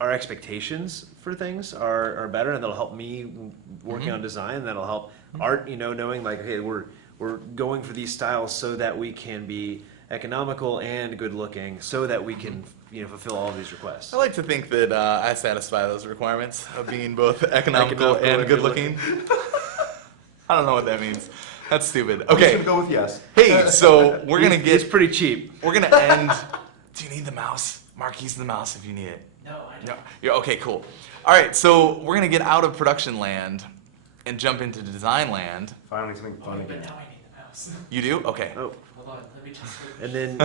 our expectations for things are better, and that'll help me working on design. And that'll help art, knowing like, okay, we're going for these styles so that we can be economical and good looking, so that we can fulfill all of these requests. I like to think that I satisfy those requirements of being both economical and good looking. I don't know what that means. That's stupid. Okay. I'm just gonna go with yes. Hey, so we're gonna get. It's pretty cheap. We're gonna end. Do you need the mouse? Mark, use the mouse if you need it. No, I don't. No. Yeah, okay, cool. All right, so we're gonna get out of production land and jump into design land. Finally something Oh, fun but again. now I need the mouse. You do? Okay. Oh, Hold on, let me just. and then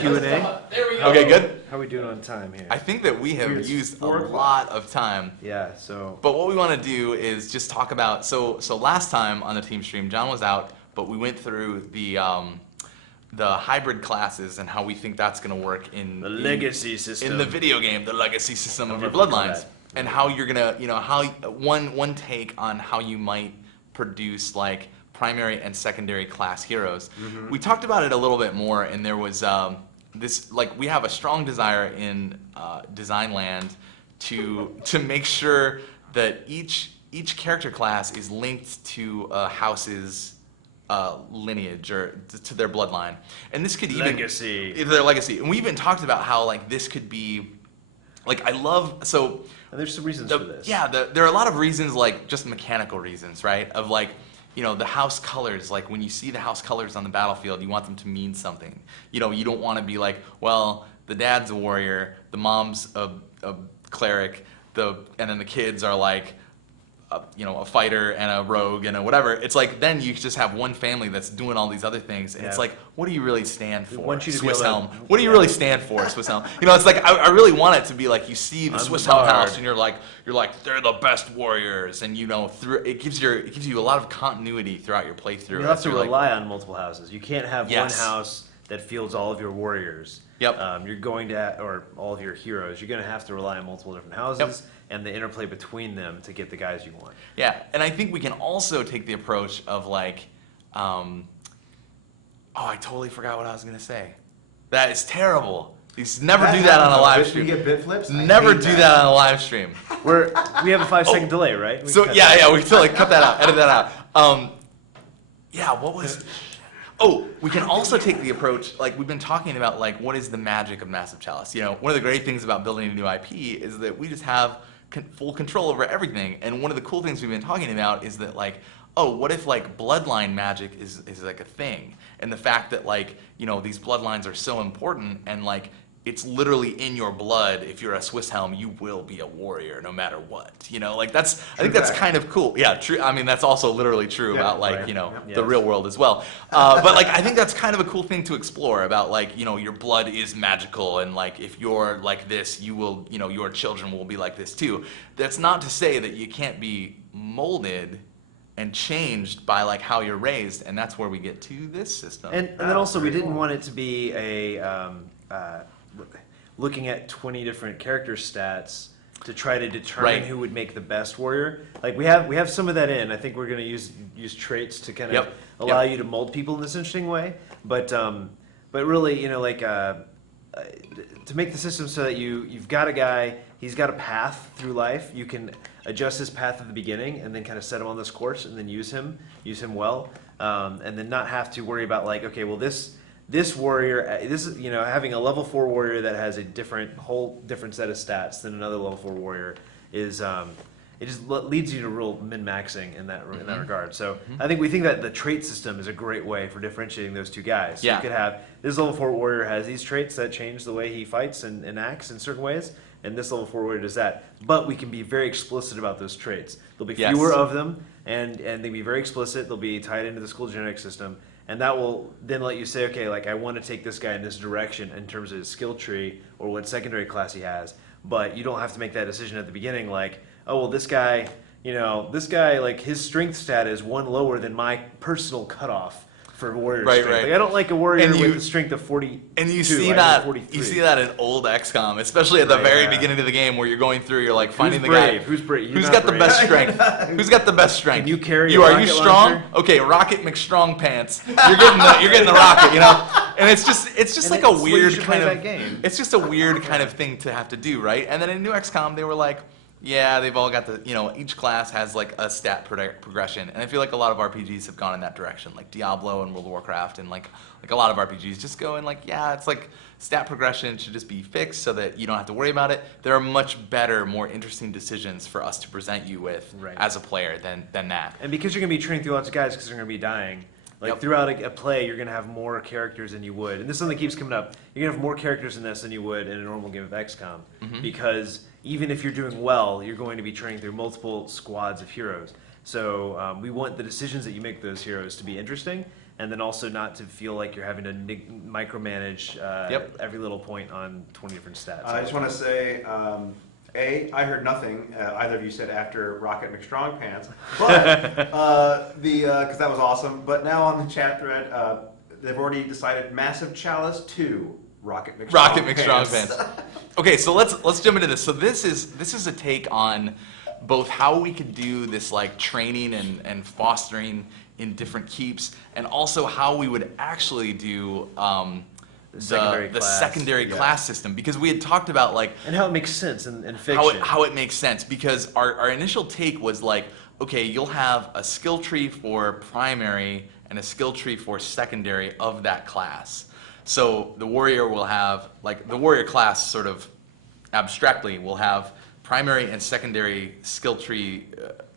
Q&A. There we go. Okay, good. How are we doing on time here? I think that we have It's used a 4 o'clock. lot of time. Yeah. So. But what we want to do is just talk about. So last time on the Teamstream, John was out, but we went through the hybrid classes and how we think that's going to work in The legacy system. in the video game, the legacy system of your I'll never bloodlines, forget and how you're gonna, how one take on how you might produce like primary and secondary class heroes. We talked about it a little bit more, and there was this, like, we have a strong desire in design land to make sure that each character class is linked to a house's lineage or to their bloodline, and this could even Legacy. their legacy. And we even talked about how like this could be, like, I love so. And there's some reasons for this. Yeah, there are a lot of reasons, like just mechanical reasons, right? Of like, the house colors. Like when you see the house colors on the battlefield, you want them to mean something. You don't want to be like, well, the dad's a warrior, the mom's a cleric, and then the kids are like, a fighter and a rogue and a whatever. It's like then you just have one family that's doing all these other things, and it's Yeah. like, what do you really stand for? want you to be Swiss able to- Helm. What do you really stand for, Swiss Helm? It's like I really want it to be like you see the I'm Swiss the Helm bard. house, and you're like they're the best warriors, and through it gives you a lot of continuity throughout your playthrough. You have as to you're like- rely on multiple houses. You can't have Yes. one house that fields all of your warriors. Yep. You're going to, or all of your heroes. You're going to have to rely on multiple different houses and the interplay between them to get the guys you want. Yeah, and I think we can also take the approach of like, I totally forgot what I was gonna say. That is terrible. These never do that on a live stream. You get bit flips? I Never hate do that on a live stream. We have a 5-second delay, right? We So can cut yeah, that. we can totally cut that out, edit that out. Yeah, what was? Oh, we can also take the approach, like we've been talking about, like what is the magic of Massive Chalice? One of the great things about building a new IP is that we just have full control over everything. And one of the cool things we've been talking about is that like, what if like bloodline magic is like a thing, and the fact that like these bloodlines are so important, and like it's literally in your blood. If you're a Swiss Helm, you will be a warrior no matter what. Like I think that's kind of cool. Yeah, true. I mean, that's also literally true about like right. Yep. the real world as well. But like I think that's kind of a cool thing to explore about like your blood is magical, and like if you're like this, you will your children will be like this too. That's not to say that you can't be molded and changed by like how you're raised, and that's where we get to this system. And then also we didn't want it to be a looking at 20 different character stats to try to determine who would make the best warrior. Like we have some of that in. I think we're going to use traits to kind of allow you to mold people in this interesting way. But really, to make the system so that you've got a guy, he's got a path through life. You can adjust his path at the beginning and then kind of set him on this course and then use him well, and then not have to worry about like, okay, well this warrior, this is having a level 4 warrior that has a whole different set of stats than another level 4 warrior is it just leads you to real min-maxing in that regard. So we think that the trait system is a great way for differentiating those two guys. So you could have this level 4 warrior has these traits that change the way he fights and acts in certain ways, and this level 4 warrior does that. But we can be very explicit about those traits. There'll be fewer of them, and they can be very explicit. They'll be tied into the school genetic system. And that will then let you say, okay, like I want to take this guy in this direction in terms of his skill tree or what secondary class he has. But you don't have to make that decision at the beginning like, oh, well, this guy, like his strength stat is 1 lower than my personal cutoff for warrior strength. Right. Like, I don't like a warrior with a strength of 42. And you see that 43. you see that in old XCOM, especially at the very beginning of the game where you're going through, you're like finding the guy Who's brave? who's got the best strength. Who's got the best strength? Can you carry you a are you rocket strong? launcher? Okay, Rocket McStrong Pants. You're getting the rocket, And it's just And like it's a what you weird should play kind that of game. it's just a weird kind of thing to have to do, right? And then in New XCOM they were like, yeah, they've all got the, each class has like a stat progression, and I feel like a lot of RPGs have gone in that direction, like Diablo and World of Warcraft, and like a lot of RPGs just go in like, yeah, it's like stat progression should just be fixed so that you don't have to worry about it. There are much better, more interesting decisions for us to present you with Right. as a player than that. And because you're going to be training through lots of guys because they're going to be dying, like Yep. throughout a play, you're going to have more characters than you would. And this is something that keeps coming up. You're going to have more characters in this than you would in a normal game of XCOM. Because even if you're doing well, you're going to be training through multiple squads of heroes. So we want the decisions that you make with those heroes to be interesting, and then also not to feel like you're having to micromanage every little point on 20 different stats. I just want to say, I heard nothing either of you said after Rocket McStrong Pants, but because that was awesome. But now on the chat thread, they've already decided Massive Chalice 2, Rocket McStrong Pants. Okay, so let's jump into this. So this is a take on both how we could do this like training and fostering in different keeps, and also how we would actually do the secondary class system, because we had talked about like and how it makes sense in fiction. how it makes sense, because our initial take was like, okay, you'll have a skill tree for primary and a skill tree for secondary of that class. So the warrior will have, like the warrior class sort of abstractly will have primary and secondary skill tree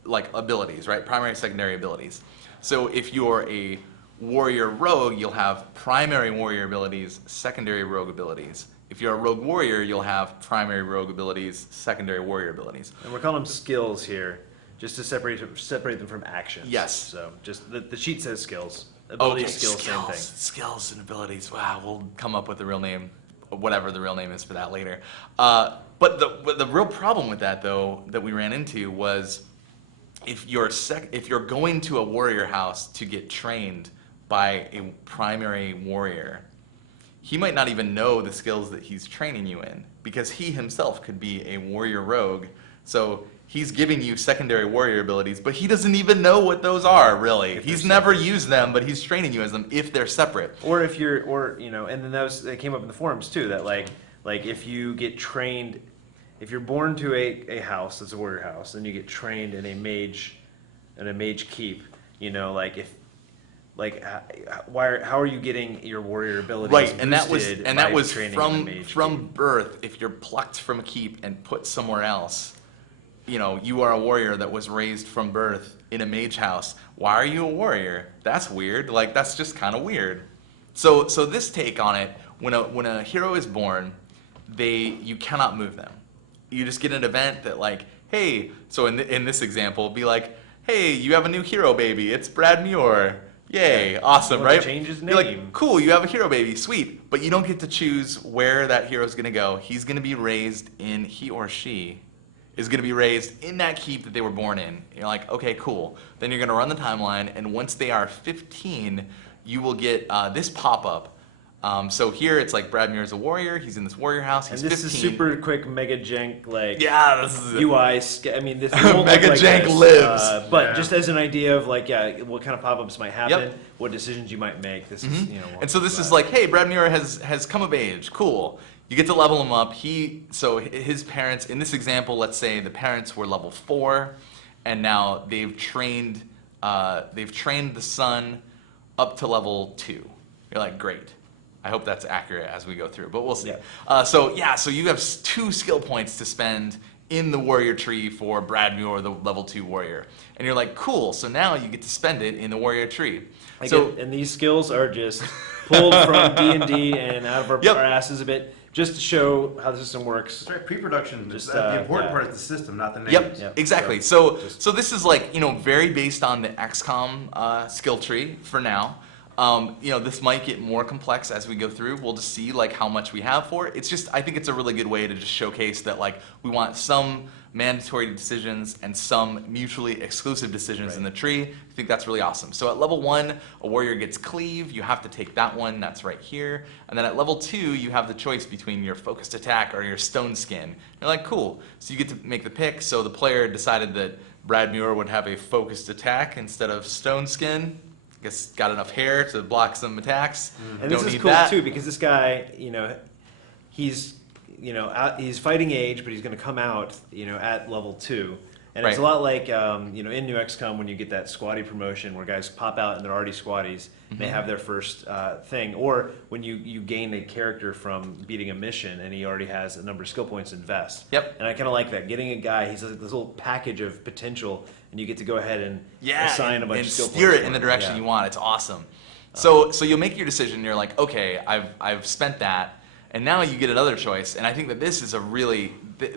like abilities, right? Primary and secondary abilities. So if you're a warrior rogue, you'll have primary warrior abilities, secondary rogue abilities. If you're a rogue warrior, you'll have primary rogue abilities, secondary warrior abilities. And we're calling them skills here, just to separate them from actions. Yes. So just the sheet says skills. Ability, Okay, skills, same thing. Skills and abilities. Wow, we'll come up with the real name, whatever the real name is for that later. But the real problem with that, though, that we ran into was if you're going to a warrior house to get trained by a primary warrior, he might not even know the skills that he's training you in, because he himself could be a warrior rogue. So he's giving you secondary warrior abilities, but he doesn't even know what those are, really. He's never used them, but he's training you as them if they're separate. Or if you're, and then they came up in the forums too, that like if you get trained, if you're born to a house that's a warrior house, then you get trained in a mage keep, how are you getting your warrior abilities Right, and that boosted was by training in a mage from keep? birth. If you're plucked from a keep and put somewhere else, you are a warrior that was raised from birth in a mage house. Why are you a warrior? That's weird. Like, that's just kind of weird. So this take on it, when a hero is born, you cannot move them. You just get an event that like, hey, so in this example, be like, hey, you have a new hero baby. It's Brad Muir. Yay, awesome, Well, right? change his You're like, name. cool, you have a hero baby, sweet. But you don't get to choose where that hero's gonna go. He's gonna be raised in, he or she is gonna be raised in that keep that they were born in. You're like, okay, cool. Then you're gonna run the timeline, and once they are 15, you will get this pop-up. So here it's like Brad Muir's a warrior, he's in this warrior house, he's And this 15. is super quick, mega jank, Yeah, this is it. UI. This won't Mega look like jank this, lives. but just as an idea of what kind of pop-ups might happen, Yep. what decisions you might make. This is And so this is like, hey, Brad Muir has come of age. Cool. You get to level him up. So his parents, in this example, let's say the parents were level 4, and now they've trained the son up to level 2. You're like, great. I hope that's accurate as we go through, but we'll see. Yeah. So you have 2 skill points to spend in the warrior tree for Brad Muir, the level 2 warrior. And you're like, cool, so now you get to spend it in the warrior tree. And these skills are just pulled from D&D and out of our asses a bit, just to show how the system works. That's right, pre-production. Just, The important yeah. part is the system, not the names. Yep, exactly. So this is like, very based on the XCOM skill tree for now. This might get more complex as we go through. We'll just see like how much we have for it. I think it's a really good way to just showcase that like we want some mandatory decisions and some mutually exclusive decisions in the tree. I think that's really awesome. So at level 1, a warrior gets cleave. You have to take that one. That's right here. And then at level 2, you have the choice between your focused attack or your stone skin. You're like, cool. So you get to make the pick. So the player decided that Brad Muir would have a focused attack instead of stone skin. I guess got enough hair to block some attacks. And Don't this is need cool that. too because this guy, he's he's fighting age, but he's going to come out at level 2. And it's a Right. lot like in New XCOM when you get that squatty promotion where guys pop out and they're already squatties. They have their first thing, or when you gain a character from beating a mission and he already has a number of skill points invest. Yep. And I kind of like that. Getting a guy, he's like this little package of potential, and you get to go ahead and assign a bunch and of skill steer points it in for the direction Yeah. you want. It's awesome. So you'll make your decision. You're like, okay, I've spent that, and now you get another choice. And I think that this is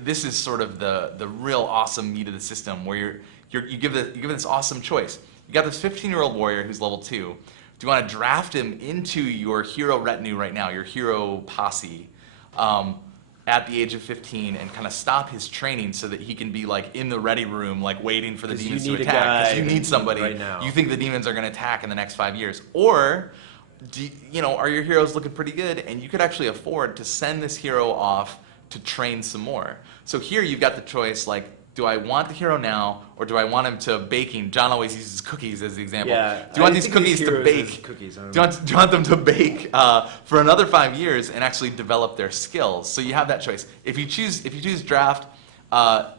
this is sort of the real awesome meat of the system, where you give this awesome choice. You got this 15-year-old warrior who's level 2. Do you want to draft him into your hero retinue right now, your hero posse, at the age of 15, and kind of stop his training so that he can be like in the ready room, like waiting for the 'Cause you demons to need a attack? Because guy you need somebody. right now. You think the demons are going to attack in the next 5 years, or are your heroes looking pretty good, and you could actually afford to send this hero off to train some more? So here you've got the choice, like, do I want the hero now, or do I want him to baking? John always uses cookies as the example. Yeah, Do you want I these think of cookies to heroes bake? as cookies, I don't Do you want them to bake for another 5 years and actually develop their skills? So you have that choice. If you choose draft,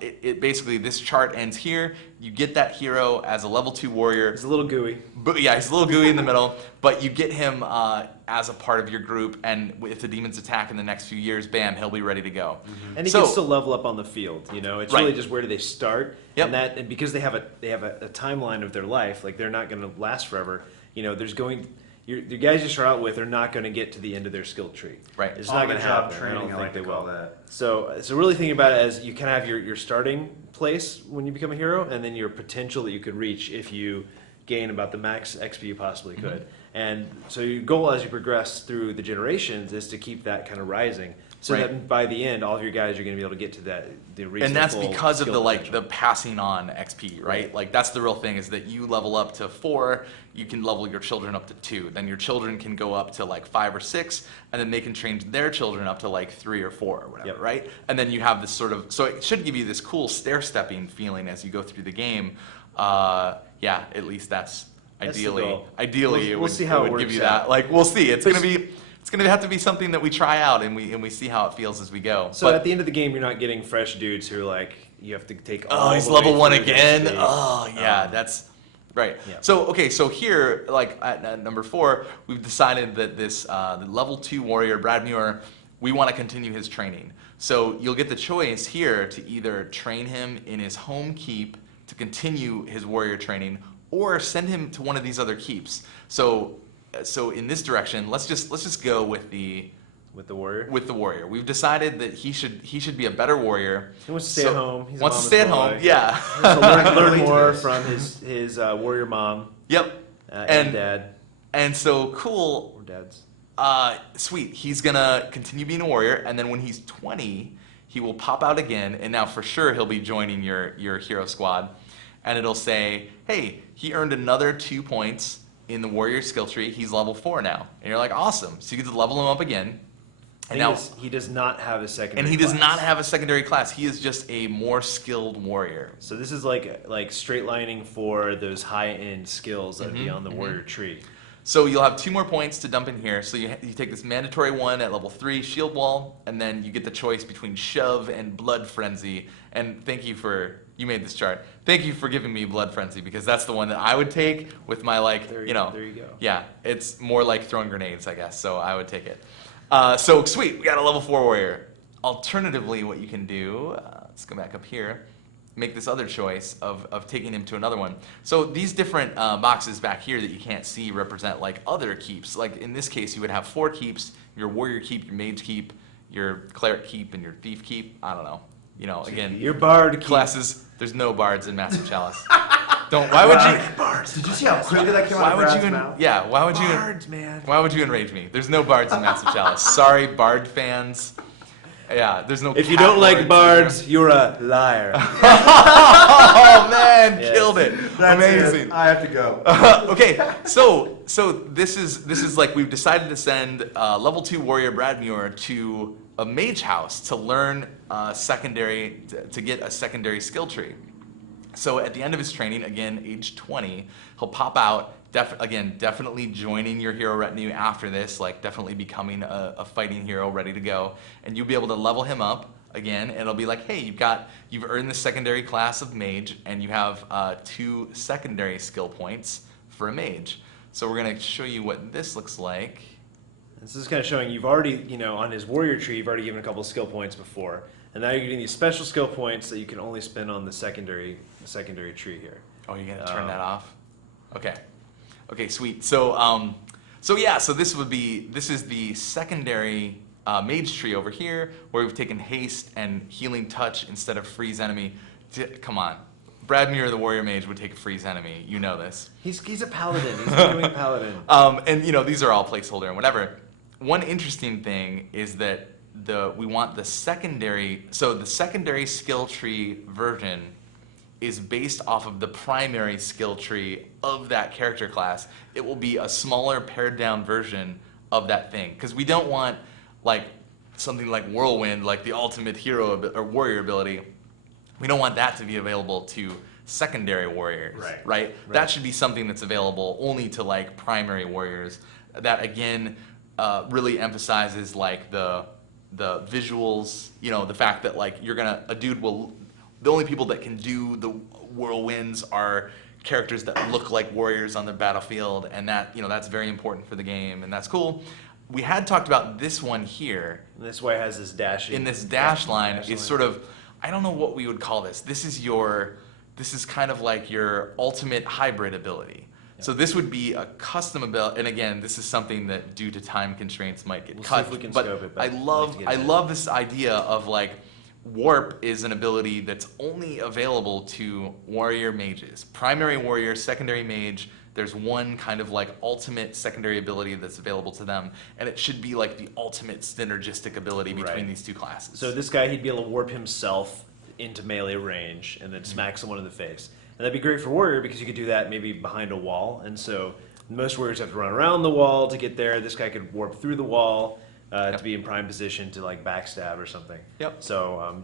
it basically, this chart ends here. You get that hero as a level 2 warrior. He's a little gooey. But yeah, he's a little gooey in the middle, but you get him as a part of your group, and if the demons attack in the next few years, bam, he'll be ready to go. And he So- can still level up on the field. It's Right. really just where do they start, Yep. and because they have a timeline of their life, like they're not going to last forever. Your guys you start out with are not going to get to the end of their skill tree. Right. It's not going to On-the-job happen. I training, don't I think like they to call will. that. So really thinking about it as you kind of have your starting place when you become a hero, and then your potential that you could reach if you gain about the max XP you possibly Mm-hmm. could. And so your goal as you progress through the generations is to keep that kind of rising, so Right. that by the end, all of your guys are going to be able to get to that. Reach And their that's full because of skill the potential. passing on XP, right? Like that's the real thing, is that you level up to 4, you can level your children up to 2, then your children can go up to like 5 or 6, and then they can train their children up to like 3 or 4 or whatever, Yep. right? And then you have this sort of, so it should give you this cool stair-stepping feeling as you go through the game. Yeah, at least that's That's the ideally, goal. ideally We'll see how it it would give works you out. that. Like we'll see. It's But- gonna have to be something that we try out and we see how it feels as we go. So But- at the end of the game, you're not getting fresh dudes who are like you have to take. Oh, all he's the level way 1 through again. the Oh, yeah, that's right. Yeah. So okay, so here, like at number 4, we've decided that this the level 2 warrior Brad Muir, we want to continue his training. So you'll get the choice here to either train him in his home keep to continue his warrior training, or send him to one of these other keeps. So in this direction, let's just go with the warrior. warrior. We've decided that he should be a better warrior. He wants to stay at home. He's a Wants to mama's stay at boy. home. Yeah. So learn Really do more this. from his warrior mom Yep. and dad And so cool. or dads. Sweet. He's gonna continue being a warrior, and then when he's 20, he will pop out again, and now for sure he'll be joining your hero squad, and it'll say, hey, he earned another 2 points in the warrior skill tree. He's level 4 now, and you're like, awesome. So you get to level him up again. And now, He does not have a secondary. and he does class. not have a secondary class. He is just a more skilled warrior. So this is like straight lining for those high end skills that would Mm-hmm, be on the warrior tree. So you'll have 2 more points to dump in here. So you take this mandatory one at level 3, Shield Wall, and then you get the choice between Shove and Blood Frenzy. And thank you for, you made this chart. Thank you for giving me Blood Frenzy, because that's the one that I would take with my There you go. Yeah, it's more like throwing grenades, I guess, so I would take it. So sweet, we got a level 4 warrior. Alternatively, what you can do, let's go back up here, make this other choice of taking him to another one. So these different boxes back here that you can't see represent like other keeps. Like in this case, you would have 4 keeps: your warrior keep, your mage keep, your cleric keep, and your thief keep. I don't know. Again, Your bard keep. classes. There's no bards in Massive Chalice. Don't. Why would you? Did you see how quickly that came Why out of would Brad's you? mouth? Yeah. Why would you? Bards, man. Why would you enrage me? There's no bards in Massive Chalice. Sorry, bard fans. Yeah, there's no. If you cat don't like lords bards, you're a liar. Oh man, Yes. killed it. That's Amazing. it. I have to go. Okay, so this is like we've decided to send level 2 warrior Brad Muir to a mage house to learn secondary to get a secondary skill tree. So at the end of his training, again age 20, he'll pop out definitely joining your hero retinue after this, like definitely becoming a fighting hero ready to go, and you'll be able to level him up again. And it'll be like, hey, you've earned the secondary class of mage, and you have 2 secondary skill points for a mage. So we're gonna show you what this looks like. This is kind of showing you've already, on his warrior tree, you've already given a couple skill points before, and now you're getting these special skill points that you can only spend on the secondary tree here. Oh, you're gonna turn that off? Okay. Okay, sweet. So this is the secondary mage tree over here, where we've taken haste and healing touch instead of freeze enemy. Come on. Brad Muir, the warrior mage, would take a freeze enemy. You know this. He's a paladin. He's doing a paladin. And these are all placeholder and whatever. One interesting thing is that we want the secondary. So the secondary skill tree version is based off of the primary skill tree of that character class. It will be a smaller pared down version of that thing, because we don't want like something like Whirlwind, like the ultimate hero or warrior ability. We don't want that to be available to secondary warriors, right? That should be something that's available only to like primary warriors. That again really emphasizes like the visuals, the fact that like the only people that can do the whirlwinds are characters that look like warriors on the battlefield, and that that's very important for the game, and that's cool. We had talked about this one here. And this way it has this dashing. In this dash line is sort of, I don't know what we would call this. This is kind of like your ultimate hybrid ability. Yeah. So this would be a custom ability, and again, this is something that due to time constraints might get cut. See if we can but scope it, I love this idea of like warp is an ability that's only available to warrior mages. Primary warrior, secondary mage, there's one kind of like ultimate secondary ability that's available to them, and it should be like the ultimate synergistic ability between these two classes. So this guy, he'd be able to warp himself into melee range and then smack someone in the face. And that'd be great for warrior, because you could do that maybe behind a wall, and so most warriors have to run around the wall to get there. This guy could warp through the wall to be in prime position to like backstab or something. Yep. So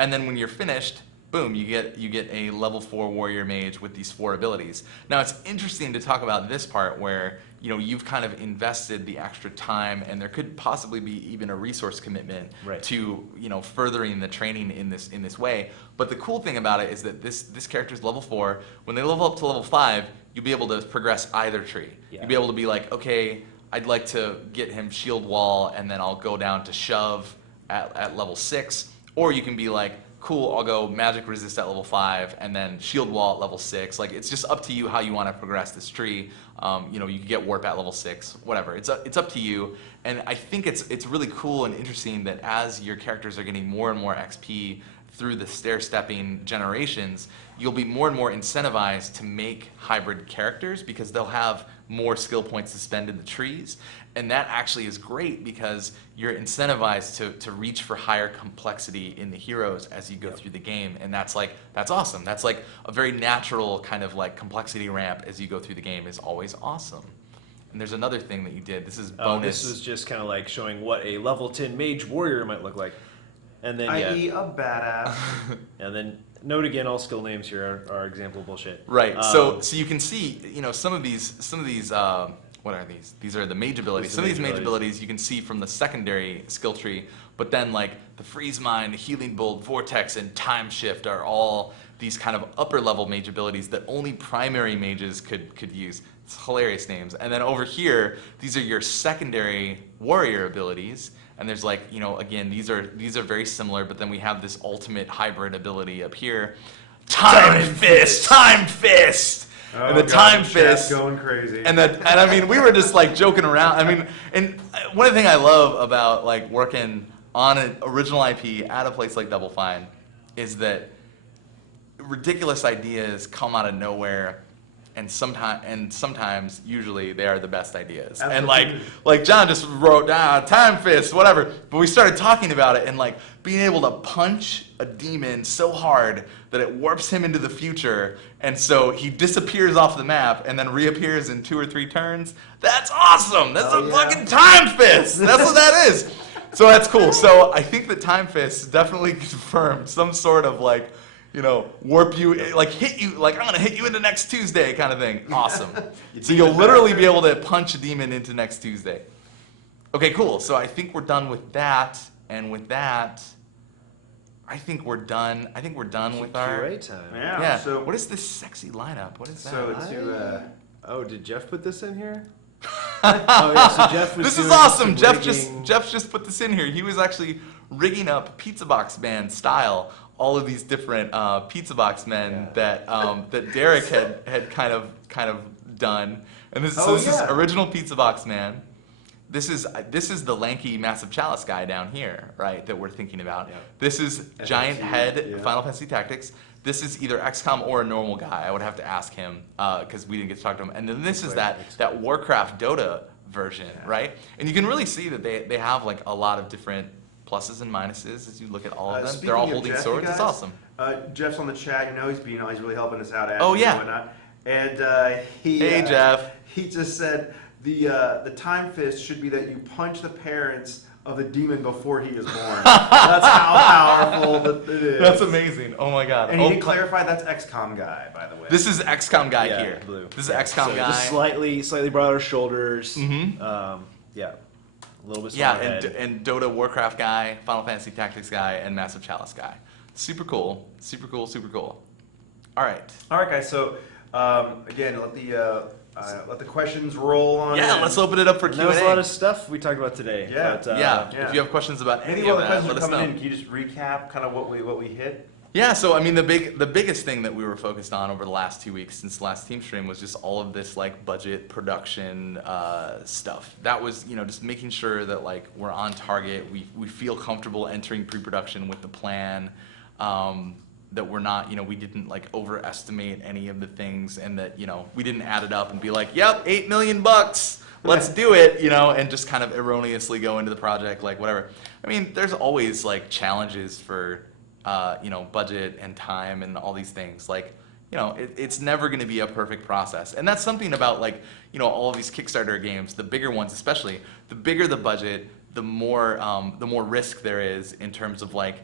And then when you're finished, boom, you get a level 4 warrior mage with these 4 abilities. Now it's interesting to talk about this part where you've kind of invested the extra time, and there could possibly be even a resource commitment to furthering the training in this way. But the cool thing about it is that this character's level 4. When they level up to level 5, you'll be able to progress either tree. Yeah. You'll be able to be like, okay, I'd like to get him shield wall, and then I'll go down to shove at level 6. Or you can be like, cool, I'll go magic resist at level 5, and then shield wall at level 6. Like, it's just up to you how you want to progress this tree. You can get warp at level 6, whatever. It's up to you. And I think it's really cool and interesting that as your characters are getting more and more XP through the stair-stepping generations, you'll be more and more incentivized to make hybrid characters, because they'll have more skill points to spend in the trees. And that actually is great, because you're incentivized to reach for higher complexity in the heroes as you go through the game. And that's awesome. That's like a very natural kind of like complexity ramp as you go through the game is always awesome. And there's another thing that you did. This is bonus. This was just kind of like showing what a level 10 mage warrior might look like. And then i.e. a badass. And then note again, all skill names here are example bullshit. Right. So you can see, some of these. What are these? These are the mage abilities. Some of these mage abilities you can see from the secondary skill tree, but then like the freeze mind, healing bolt, vortex, and time shift are all these kind of upper level mage abilities that only primary mages could use. It's hilarious names. And then over here, these are your secondary warrior abilities. And there's like, again, these are very similar, but then we have this ultimate hybrid ability up here. Time fist! Oh, and the God, time the chat's fist going crazy. and I mean, we were just like joking around. I mean, and one thing I love about like working on an original IP at a place like Double Fine is that ridiculous ideas come out of nowhere, and sometimes usually they are the best ideas. Absolutely. And like John just wrote down time fist, whatever. But we started talking about it, and like being able to punch a demon so hard that it warps him into the future, and so he disappears off the map and then reappears in 2 or 3 turns. That's awesome. That's fucking time fist. That's what that is. So that's cool. So I think that time fist definitely confirmed some sort of like, warp you, like hit you, like I'm gonna hit you into next Tuesday kind of thing. Awesome. So you'll literally be able to punch a demon into next Tuesday. Okay, cool. So I think we're done with that, and with that, I think we're done. I think we're done with our. QA time. Yeah. So What is this sexy lineup? What is that? So to Oh, did Jeff put this in here? Oh yeah, so Jeff was This is doing awesome. some Jeff just put this in here. He was actually rigging up Pizza Box Man style all of these different Pizza Box men that Derek had kind of done. And this is original Pizza Box Man. This is the lanky Massive Chalice guy down here, right? That we're thinking about. Yeah. This is Giant Head yeah. Final Fantasy Tactics. This is either XCOM or a normal guy. I would have to ask him because we didn't get to talk to him. And then this is that Warcraft Dota version, right? And you can really see that they have like a lot of different pluses and minuses as you look at all of them. They're all holding swords. Guys, it's awesome. Jeff's on the chat. He's he's really helping us out. Oh, yeah. And whatnot. And Hey, Jeff. He just said the time fist should be that you punch the parents of the demon before he is born. That's how powerful it is. That's amazing. Oh my god. And he did clarify that's XCOM guy, by the way. This is XCOM guy Yeah, here. blue. This is XCOM So guy. just slightly broader shoulders. Mhm. Yeah, a little bit Yeah, smaller head. and Dota Warcraft guy, Final Fantasy Tactics guy, and Massive Chalice guy. Super cool. Super cool. Super cool. All right. All right, guys. So again, let the questions roll on. Yeah, in. let's open it up for And Q&A. there was a lot of stuff we talked about today. Yeah. but, yeah. yeah. If you have questions about any Any of other that, questions let are us know. coming in? Can you just recap kind of what we hit? Yeah, so I mean the biggest thing that we were focused on over the last 2 weeks since the last Teamstream was just all of this like budget production stuff. That was just making sure that like we're on target. We feel comfortable entering pre-production with the plan. That we're not we didn't like overestimate any of the things, and that we didn't add it up and be like, yep, $8 million, let's do it, and just kind of erroneously go into the project like whatever. I mean, there's always like challenges for budget and time and all these things. Like, it's never going to be a perfect process. And that's something about like, all of these Kickstarter games, the bigger ones especially, the bigger the budget, the more risk there is in terms of like,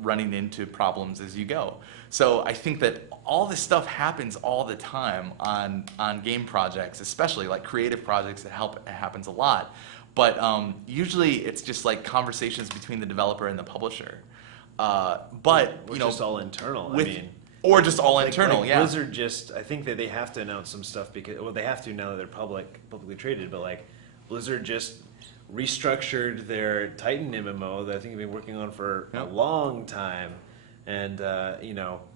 running into problems as you go. So I think that all this stuff happens all the time on game projects, especially like creative projects. It happens a lot. But usually it's just like conversations between the developer and the publisher. But Or just all internal. Or just all internal, like yeah. Blizzard I think that they have to announce some stuff because they have to now that they're publicly traded. But like Blizzard just restructured their Titan MMO that I think they've been working on for a long time, and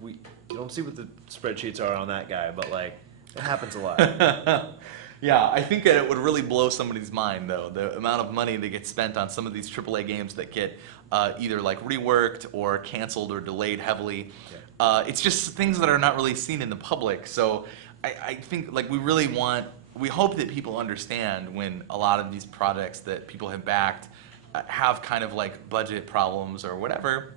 we don't see what the spreadsheets are on that guy, but like it happens a lot. Yeah, I think that it would really blow somebody's mind, though, the amount of money that gets spent on some of these AAA games that get either like reworked or canceled or delayed heavily. Yeah. It's just things that are not really seen in the public. So I think like we hope that people understand when a lot of these projects that people have backed have kind of like budget problems or whatever.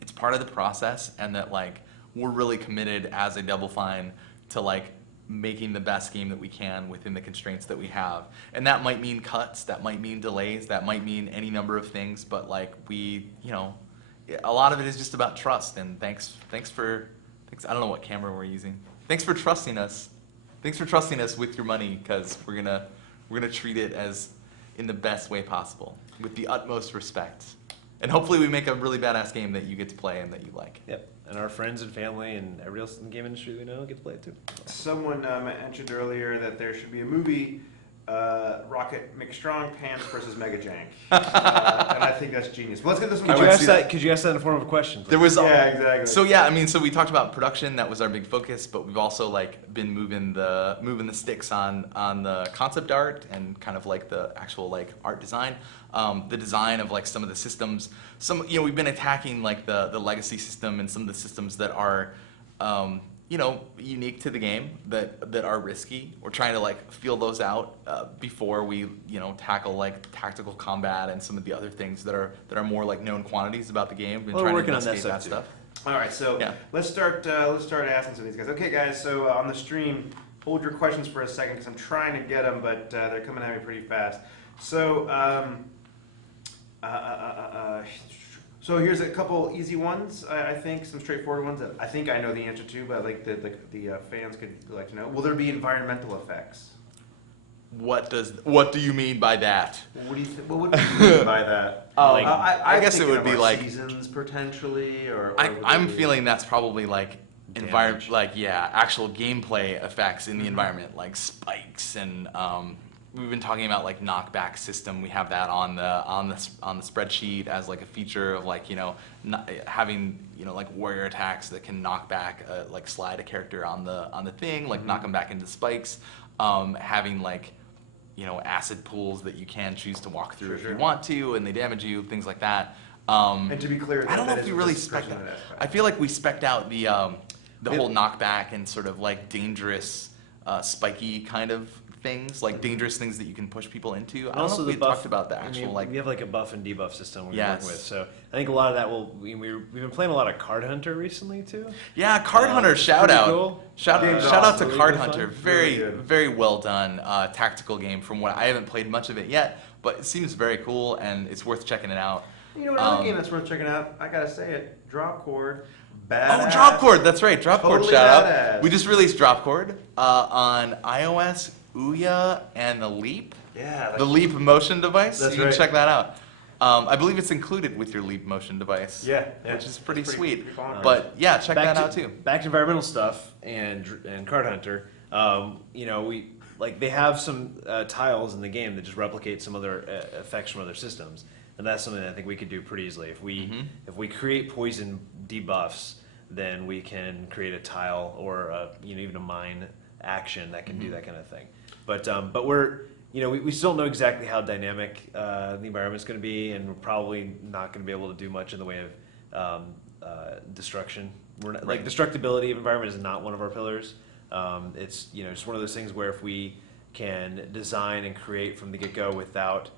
It's part of the process, and that like we're really committed as a Double Fine to like making the best game that we can within the constraints that we have. And that might mean cuts, that might mean delays, that might mean any number of things, but like a lot of it is just about trust. And thanks, I don't know what camera we're using. Thanks for trusting us. Thanks for trusting us with your money, because we're gonna treat it as in the best way possible, with the utmost respect. And hopefully we make a really badass game that you get to play and that you like. Yep. And our friends and family and everybody else in the game industry we know get to play it too. Someone mentioned earlier that there should be a movie, Rocket McStrong Pants versus Mega Jank, and I think that's genius. But let's get this one. Could you ask that in the form of a question? There was Yeah, exactly. So yeah, I mean, so we talked about production. That was our big focus, but we've also like been moving the sticks on the concept art and kind of like the actual like art design, the design of like some of the systems. We've been attacking like the legacy system and some of the systems that are unique to the game, that are risky. We're trying to like feel those out before we tackle like tactical combat and some of the other things that are more like known quantities about the game. Been Well, trying we're to working on that investigate stuff, All right, so Yeah. let's start asking some of these guys. Okay, guys, so on the stream, hold your questions for a second because I'm trying to get them, but they're coming at me pretty fast. So So here's a couple easy ones. I think some straightforward ones that I think I know the answer to, but like the fans could like to know. Will there be environmental effects? What do you mean by that? What do you what would you mean by that? Like, I guess it thinking would be about like seasons potentially, or would I'm there be- feeling that's probably like environment, Damage. like actual gameplay effects in the Mhm. environment, like spikes and we've been talking about like knockback system. We have that on the spreadsheet as like a feature of like having like warrior attacks that can knock back like slide a character on the thing, like knock them back into spikes. Having like acid pools that you can choose to walk through Sure, if sure. you want to, and they damage you, things like that. And to be clear, I don't know that if we is really a spec person that. aspect. I feel like we spec'd out the We- whole knockback and sort of like dangerous, spiky kind of things, like dangerous things that you can push people into. I don't know if we had talked about the actual like. we have like a buff and debuff system we're Yes. working with. So I think a lot of that we've been playing a lot of Card Hunter recently too. Yeah, Card Hunter, it's shout pretty out. cool. Shout Game's out to really, Card really Hunter. fun. Very, Really good. very well done tactical game from what I haven't played much of it yet, but it seems very cool and it's worth checking it out. You know, another Um, game that's worth checking out. I gotta say it. Drop Chord. Oh, Badass. Drop Chord, that's right. Drop Chord, Totally shout badass. out. We just released Drop Chord on iOS, Ouya, and the Leap. Yeah. The Leap motion device. That's You can right. check that out. I believe it's included with your Leap motion device. Yeah. Which is pretty It's sweet. pretty fun. But yeah, check that out too. Back to environmental stuff and Card Hunter. We like they have some tiles in the game that just replicate some other effects from other systems, and that's something that I think we could do pretty easily. If we create poison debuffs, then we can create a tile or even a mine action that can do that kind of thing. But we're we still don't know exactly how dynamic the environment's going to be, and we're probably not going to be able to do much in the way of destruction. We're not, like Right. destructibility of environment is not one of our pillars. It's just one of those things where if we can design and create from the get-go without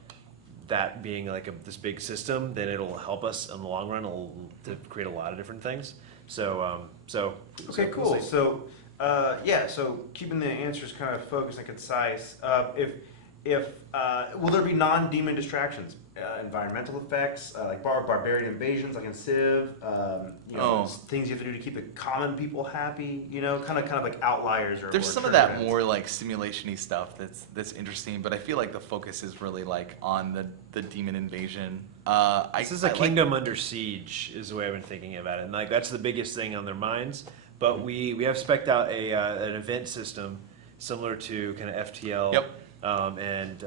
that being like this big system, then it'll help us in the long run to create a lot of different things. So Okay, we'll cool. see. So, so keeping the answers kind of focused and concise. If will there be non-demon distractions, environmental effects, like barbarian invasions, like in Civ? Things you have to do to keep the common people happy. Kind of like outliers or. There's or some of turn that events. more like simulation-y stuff that's interesting, but I feel like the focus is really like on the demon invasion. This is a kingdom under siege, is the way I've been thinking about it, and like that's the biggest thing on their minds. But we have spec'd out an event system similar to kind of FTL. Yep. And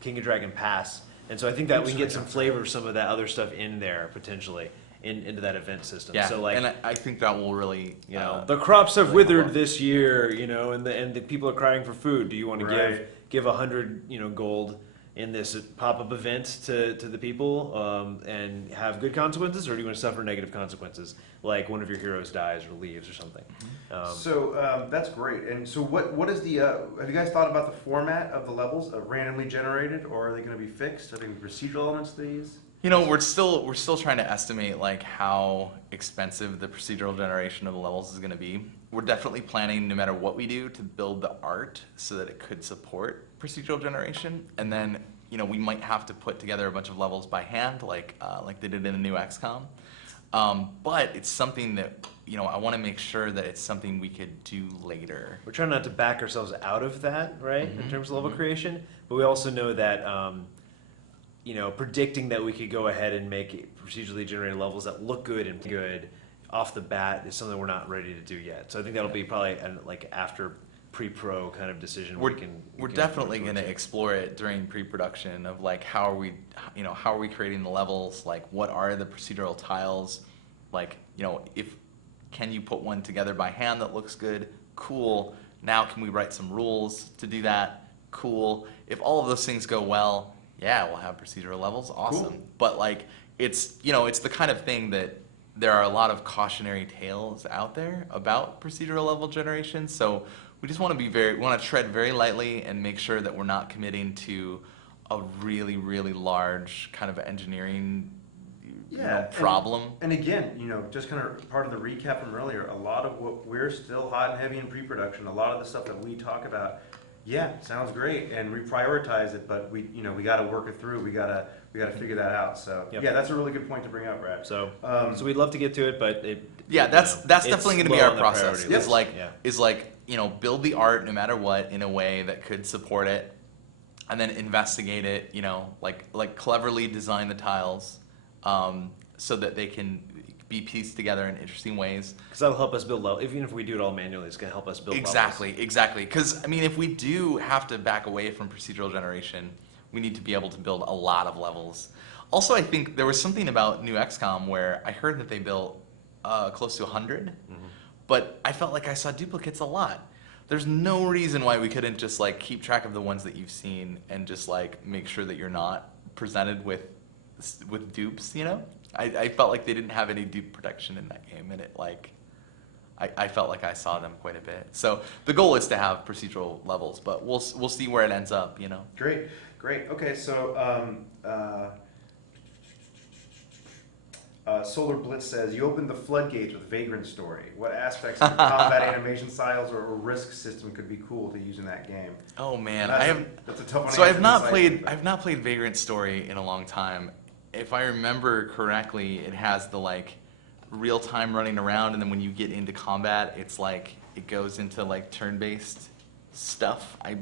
King of Dragon Pass, and so I think that we can get some flavor of some of that other stuff in there potentially into that event system. Yeah, So like and I think that will really the crops have really withered cool. this year, and the people are crying for food. Do you want to Right. give 100 gold in this pop-up event to the people and have good consequences, or do you want to suffer negative consequences, like one of your heroes dies or leaves or something? So that's great. And so what is the? Have you guys thought about the format of the levels? Randomly generated, or are they going to be fixed? Are they going to be procedural elements to these? we're still trying to estimate like how expensive the procedural generation of the levels is going to be. We're definitely planning, no matter what we do, to build the art so that it could support procedural generation, and then we might have to put together a bunch of levels by hand, like they did in the new XCOM. But it's something that I want to make sure that it's something we could do later. We're trying not to back ourselves out of that, right, in terms of level creation, but we also know that, predicting that we could go ahead and make procedurally generated levels that look good and good off the bat is something we're not ready to do yet. So I think that'll be probably like after pre-pro kind of decision. We're we can definitely work going to towards it. explore it during pre-production of like how are we creating the levels, like what are the procedural tiles, like if can you put one together by hand that looks good, cool. Now can we write some rules to do that, cool. If all of those things go well, yeah, we'll have procedural levels, awesome. Cool. But like it's it's the kind of thing that there are a lot of cautionary tales out there about procedural level generation, so we just want to tread very lightly and make sure that we're not committing to a really, really large kind of engineering problem. And again, just kind of part of the recap from earlier, a lot of what we're still hot and heavy in pre-production, a lot of the stuff that we talk about Yeah, sounds great, and reprioritize it, but we got to work it through. We got to figure that out. So Yep. yeah, that's a really good point to bring up, Brad. So, Um, so we'd love to get to it, but Yeah, that's definitely going to be our process. list. Is like build the art no matter what in a way that could support it, and then investigate it. Like cleverly design the tiles, so that they can be pieced together in interesting ways. Because that'll help us build levels. Even if we do it all manually, it's going to help us build Exactly. Because I mean, if we do have to back away from procedural generation, we need to be able to build a lot of levels. Also, I think there was something about New XCOM where I heard that they built close to 100, but I felt like I saw duplicates a lot. There's no reason why we couldn't just like keep track of the ones that you've seen and just like make sure that you're not presented with dupes. I felt like they didn't have any dupe protection in that game, and I felt like I saw them quite a bit. So the goal is to have procedural levels, but we'll see where it ends up. Great. Okay, so Solar Blitz says, you opened the floodgates with Vagrant Story. What aspects of the combat animation styles or risk system could be cool to use in that game? Oh man, That's a tough one. So I've not played Vagrant Story in a long time. If I remember correctly, it has the like real time running around, and then when you get into combat, it's like it goes into like turn-based stuff. I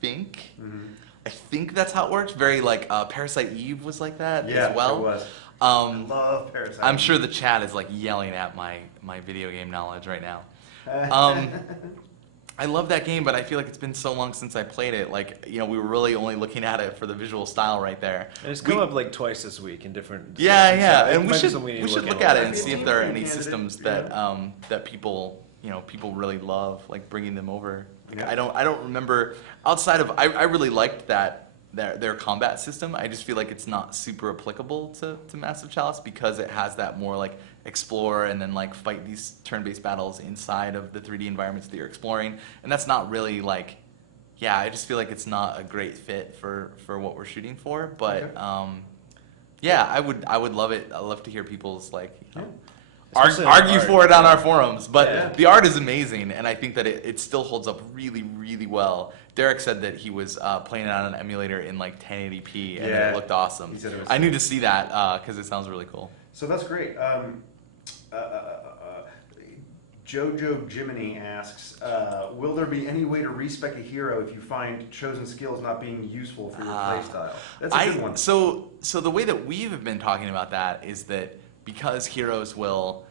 think. Mm-hmm. I think that's how it works. Very like Parasite Eve was like that as well. It was. I love Parasite. I'm sure the chat is like yelling at my video game knowledge right now. I love that game, but I feel like it's been so long since I played it. Like, we were really only looking at it for the visual style right there. And it's come up like twice this week in different. Yeah. So And we should look at it and Yeah. see if there are any Candidate, systems that people really love, like bringing them over. Like, Yeah. I don't remember outside of I really liked their combat system. I just feel like it's not super applicable to Massive Chalice because it has that more like explore and then like fight these turn-based battles inside of the 3D environments that you're exploring. And that's not really like, I just feel like it's not a great fit for what we're shooting for. But Okay. I would love it. I'd love to hear people's like Especially on argue art. for it on our forums. But Yeah. the art is amazing, and I think that it still holds up really, really well. Derek said that he was playing it on an emulator in like 1080p, and Yeah. it looked awesome. He said it was I need to see that because it sounds really cool. So that's great. Jojo Jiminy asks, will there be any way to respec a hero if you find chosen skills not being useful for your playstyle? That's a good one. So the way that we've been talking about that is that because heroes will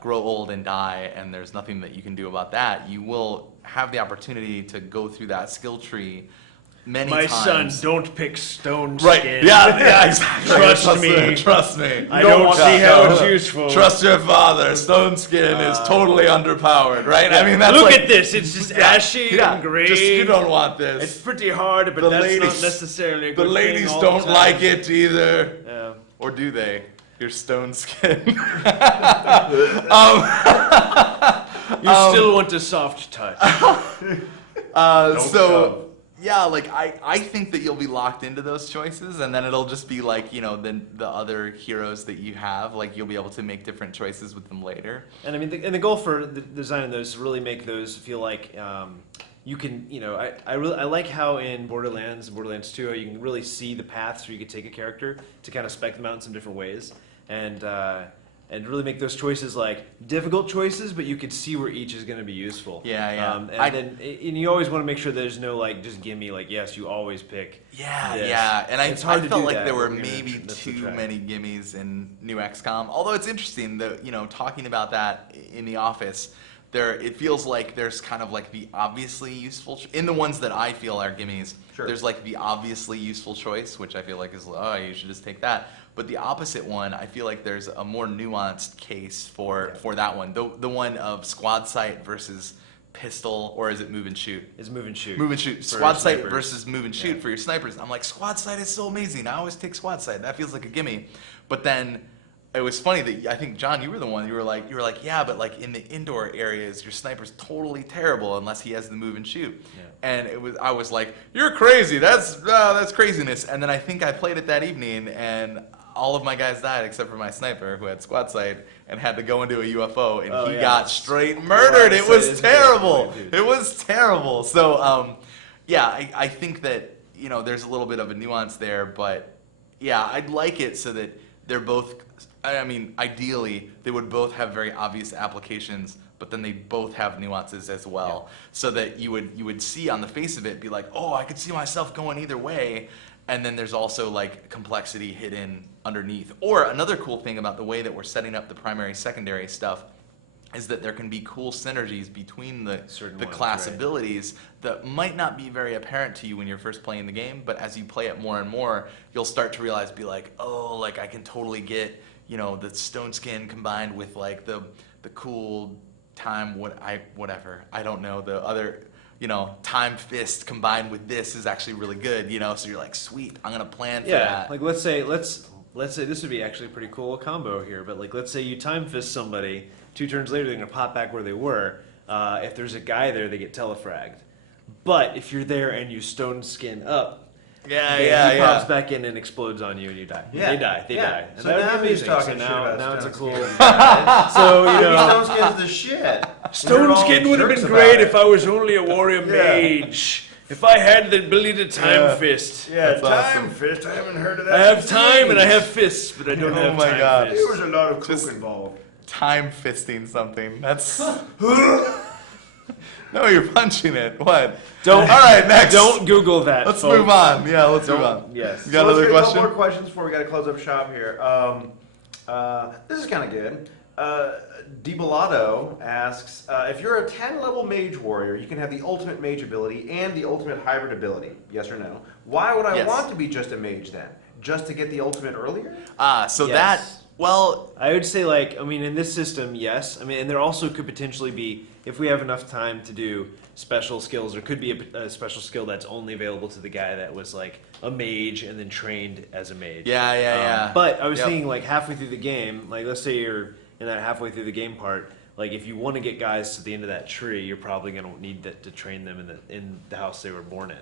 grow old and die, and there's nothing that you can do about that, you will have the opportunity to go through that skill tree many My times. son, don't pick stone Right. skin. Yeah, exactly. Trust me. Trust me. I don't see how it's useful. Trust your father. Stone skin is totally underpowered, right? I mean, that's Look like, at this. It's just ashy and gray. Just you don't want It's this. pretty hard, but The that's ladies- not necessarily a The good ladies thing all don't the time. like it either. Yeah. Or do they? Your stone skin. You still want a soft touch. So yeah, like I think that you'll be locked into those choices, and then it'll just be like then the other heroes that you have, like you'll be able to make different choices with them later. And I mean, the goal for the design of those is really make those feel like you can, I like how in Borderlands 2, you can really see the paths where you could take a character to kind of spec them out in some different ways, and really make those choices like difficult choices, but you could see where each is going to be useful. Yeah. And you always want to make sure there's no like just gimme like yes, you always pick. Yeah, this. yeah, and It's I hard to felt do like that, there were but, maybe that's the too track. many gimmies in New XCOM. Although it's interesting that talking about that in the office, it feels like there's kind of like the obviously useful in the ones that I feel are gimmies. Sure. There's like the obviously useful choice, which I feel like is you should just take that. But the opposite one, I feel like there's a more nuanced case for that one. The one of squad sight versus pistol, or is it move and shoot? It's move and shoot. Move and shoot. for Squad sight snipers. versus move and shoot for your snipers. I'm like, squad sight is so amazing. I always take squad sight. That feels like a gimme. But then it was funny that I think John, you were the one. You were like, yeah, but like in the indoor areas, your sniper's totally terrible unless he has the move and shoot. Yeah. And I was like, you're crazy. That's craziness. And then I think I played it that evening, and all of my guys died except for my sniper who had squad sight and had to go into a UFO, and he got straight murdered. It was terrible. It was terrible. So yeah, I think that, you know, there's a little bit of a nuance there, but yeah, I'd like it so that they're both, I mean, ideally, they would both have very obvious applications, but then they both have nuances as well, so that you would see on the face of it, be like, oh, I could see myself going either way, and then there's also like complexity hidden underneath. Or another cool thing about the way that we're setting up the primary, secondary stuff is that there can be cool synergies between the class abilities that might not be very apparent to you when you're first playing the game, but as you play it more and more, you'll start to realize, be like, oh, like I can totally get, you know, the stone skin combined with like the cool whatever, I don't know, the other, you know, time fist combined with this is actually really good, you know, so you're like, sweet, I'm gonna plan for that. Like let's say this would be actually a pretty cool combo here, but like let's say you time fist somebody, 2 turns later they're gonna pop back where they were. If there's a guy there, they get telefragged. But if you're there and you stone skin up, he pops back in and explodes on you and you die. Yeah. They die. Yeah. And So that would now be he's amazing. talking So shit about now it's a stone cool. skin. So you know, Stone Skin's the shit. Stone skin would have been great if I was only a warrior Yeah. mage. If I had the ability to time fist. Yeah, That's time awesome. fist. I haven't heard of that. I have since time and I 80s. have fists, but I don't Oh have my time God. fists. There was a lot of coke Just- involved. Time fisting something. That's. No, you're punching it. What? Don't. All right, next. Don't Google that. Let's folks. move on. Yeah, let's move Don't- on. yes. You got So let's another get a couple question? more questions before we got to close up shop here. This is kind of good. DiBellotto asks, if you're a 10-level mage warrior, you can have the ultimate mage ability and the ultimate hybrid ability. Yes or no? Why would I Yes. want to be just a mage then? Just to get the ultimate earlier? So Yes. that, well, I would say, like, I mean, in this system, yes. I mean, and there also could potentially be, if we have enough time to do special skills, there could be a special skill that's only available to the guy that was, like, a mage and then trained as a mage. yeah. But I was Yep. thinking, like, halfway through the game, like, let's say you're in that halfway through the game part, like, if you want to get guys to the end of that tree, you're probably going to need to train them in the house they were born in.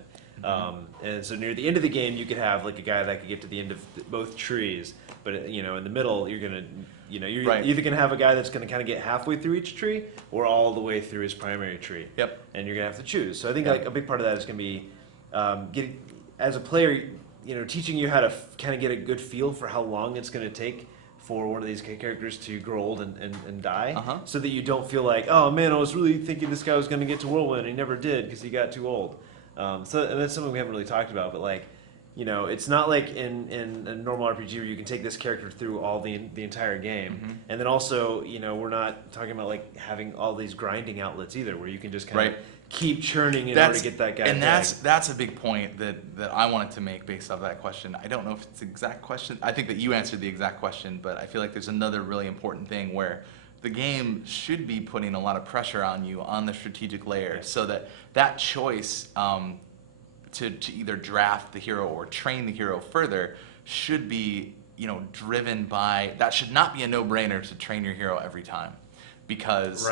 And so near the end of the game, you could have like a guy that could get to the end of both trees, but you know, in the middle, you're gonna, you know, you're Right. either gonna have a guy that's gonna kind of get halfway through each tree, or all the way through his primary tree. Yep. And you're gonna have to choose. So I think Yep. like a big part of that is gonna be getting, as a player, you know, teaching you how to kind of get a good feel for how long it's gonna take for one of these characters to grow old and die, so that you don't feel like, oh man, I was really thinking this guy was gonna get to Whirlwind, and he never did because he got too old. So and that's something we haven't really talked about, but like, you know, it's not like in a normal RPG where you can take this character through all the entire game, and then also, you know, we're not talking about like having all these grinding outlets either, where you can just kind of keep churning in order to get that guy. And tagged. that's a big point that I wanted to make based off that question. I don't know if it's the exact question. I think that you answered the exact question, but I feel like there's another really important thing where the game should be putting a lot of pressure on you on the strategic layer, so that choice to either draft the hero or train the hero further should be, you know, driven by, that should not be a no-brainer to train your hero every time, because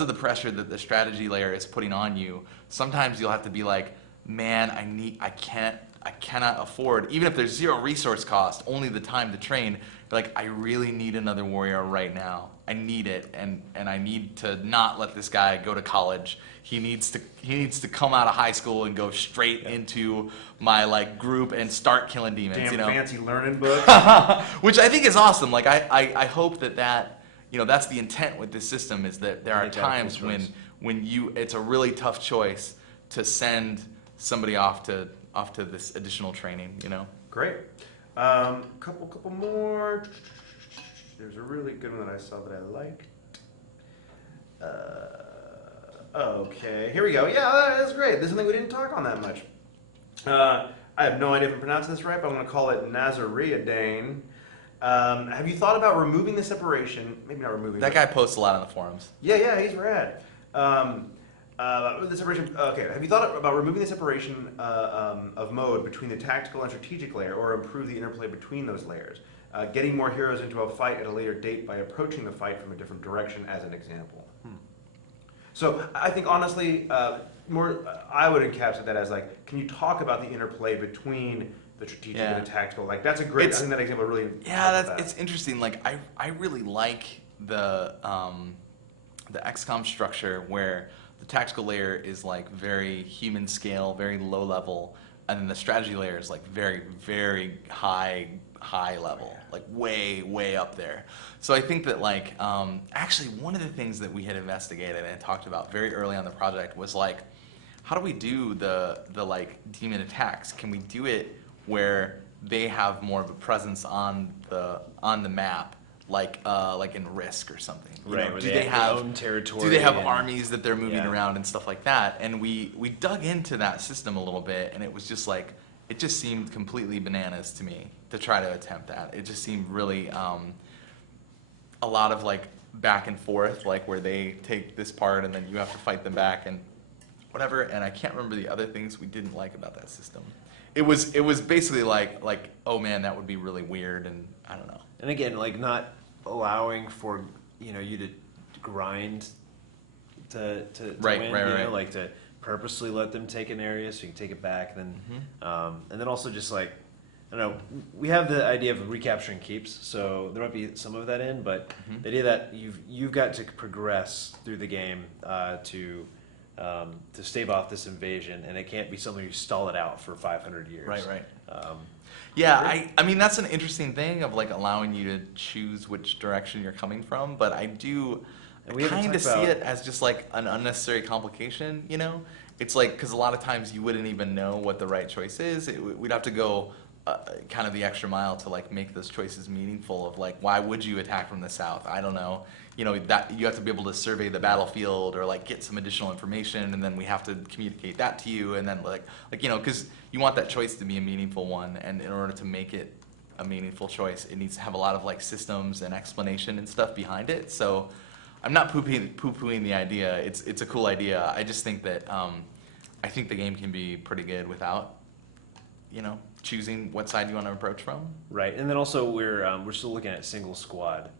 of the pressure that the strategy layer is putting on you. Sometimes you'll have to be like, man, I cannot afford, even if there's 0 resource cost, only the time to train, like, I really need another warrior right now. I need it, and I need to not let this guy go to college. He needs to come out of high school and go straight into my like group and start killing demons. Damn you know, fancy learning book. which I think is awesome. Like I hope that you know, that's the intent with this system, is that there are times when it's a really tough choice to send somebody off to this additional training. You know. Great. Couple more. There's a really good one that I saw that I liked. Okay, here we go. Yeah, that's great. This is something we didn't talk on that much. I have no idea if I'm pronouncing this right, but I'm going to call it Nazareadane. Have you thought about removing the separation? Maybe not removing. That guy posts a lot on the forums. Yeah, he's rad. The separation. Okay, have you thought about removing the separation of mode between the tactical and strategic layer, or improve the interplay between those layers? Getting more heroes into a fight at a later date by approaching the fight from a different direction, as an example. So I think honestly, I would encapsulate that as like, can you talk about the interplay between the strategic and the tactical? Like that's a great. I think that example really. Yeah, it's interesting. Like I really like the XCOM structure where the tactical layer is like very human scale, very low level, and then the strategy layer is like very, very high level, like way up there. So I think that like actually one of the things that we had investigated and talked about very early on the project was like, how do we do the like demon attacks? Can we do it where they have more of a presence on the map, like in Risk or something? You Right, know, where do they they have have their own territory Do they have and- armies that they're moving Yeah. around and stuff like that? And we dug into that system a little bit, and it was just like it just seemed completely bananas to me to try to attempt that. It just seemed really a lot of like back and forth, like where they take this part and then you have to fight them back and whatever. And I can't remember the other things we didn't like about that system. It was basically like oh man, that would be really weird, and I don't know. And again, like not allowing for you to grind to Right, win, right, you right. know, like to purposely let them take an area so you can take it back. Then and then also just like I don't know, we have the idea of recapturing keeps, so there might be some of that in, but the idea that you've got to progress through the game to stave off this invasion, and it can't be something you stall it out for 500 years. Right. Yeah, I mean that's an interesting thing of like allowing you to choose which direction you're coming from, but I do And we haven't kind of talked see about- it as just like an unnecessary complication, you know? It's like, because a lot of times you wouldn't even know what the right choice is. We'd have to go kind of the extra mile to like make those choices meaningful of like, why would you attack from the south? I don't know. You know, that you have to be able to survey the battlefield or like get some additional information, and then we have to communicate that to you, and then like you know, because you want that choice to be a meaningful one, and in order to make it a meaningful choice, it needs to have a lot of like systems and explanation and stuff behind it. So I'm not poo-pooing the idea. It's a cool idea. I just think that I think the game can be pretty good without, you know, choosing what side you want to approach from. Right, and then also we're still looking at single squad,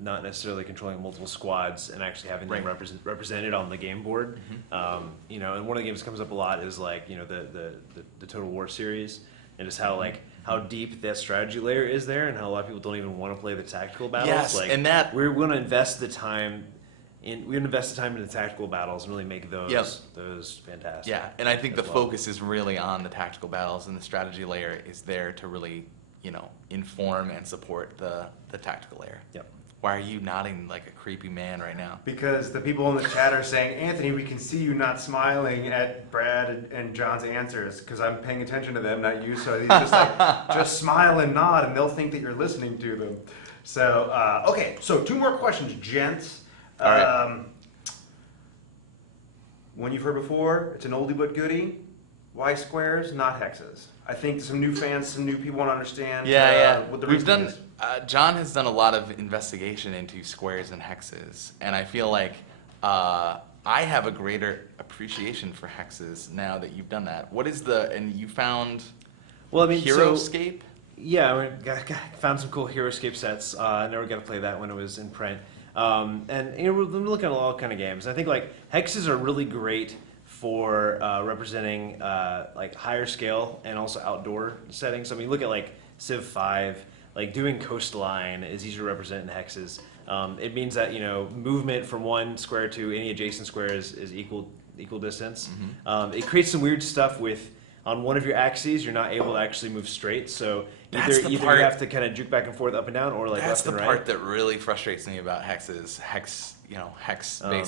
not necessarily controlling multiple squads and actually having them Right. represented on the game board. You know, and one of the games that comes up a lot is like the Total War series, and just how like how deep that strategy layer is there, and how a lot of people don't even want to play the tactical battles. Yes, like, and that- we're going to invest the time in the tactical battles and really make those Yep. those fantastic. Yeah, and I think the as well. focus is really on the tactical battles, and the strategy layer is there to really, you know, inform and support the tactical layer. Yep. Why are you nodding like a creepy man right now? Because the people in the chat are saying, Anthony, we can see you not smiling at Brad and John's answers, because I'm paying attention to them, not you. So he's just like, just smile and nod, and they'll think that you're listening to them. So, okay, so 2 more questions, gents. All right. One you've heard before, it's an oldie but goodie. Why squares, not hexes? I think some new fans, some new people want to understand what the We've reason done. is. John has done a lot of investigation into squares and hexes, and I feel like I have a greater appreciation for hexes now that you've done that. What is and you found Well, I mean, Heroescape? Yeah, I mean, found some cool Heroescape sets. I never got to play that when it was in print. And you know, we're looking at all kind of games. I think like hexes are really great for representing like higher scale and also outdoor settings. I mean, look at like Civ 5. Like doing coastline is easier to represent in hexes. It means that movement from one square to any adjacent square is equal distance. It creates some weird stuff with. On one of your axes, you're not able to actually move straight, so either you have to kind of juke back and forth, up and down, or like That's left the and right. part that really frustrates me about hex-based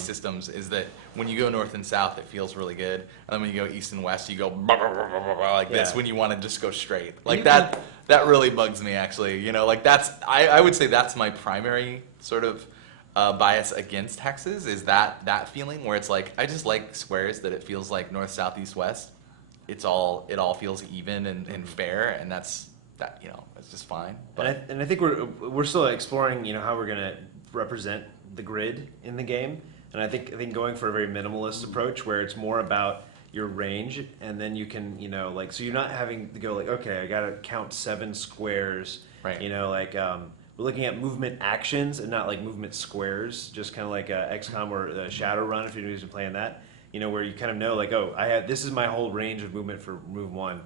systems is that when you go north and south, it feels really good, and then when you go east and west, you go like this Yeah. when you want to just go straight. Like You that really bugs me actually. Like that's I would say that's my primary sort of bias against hexes is that feeling where it's like I just like squares that it feels like north, south, east, west. It all feels even and fair, and it's just fine. But And I think we're still exploring, how we're gonna represent the grid in the game. And I think going for a very minimalist approach where it's more about your range, and then you can, so you're not having to go like, okay, I gotta count 7 squares. Right. We're looking at movement actions and not like movement squares, just kind of like XCOM or Shadowrun if anybody's been playing that. Where you kind of know, like, oh, this is my whole range of movement for move 1.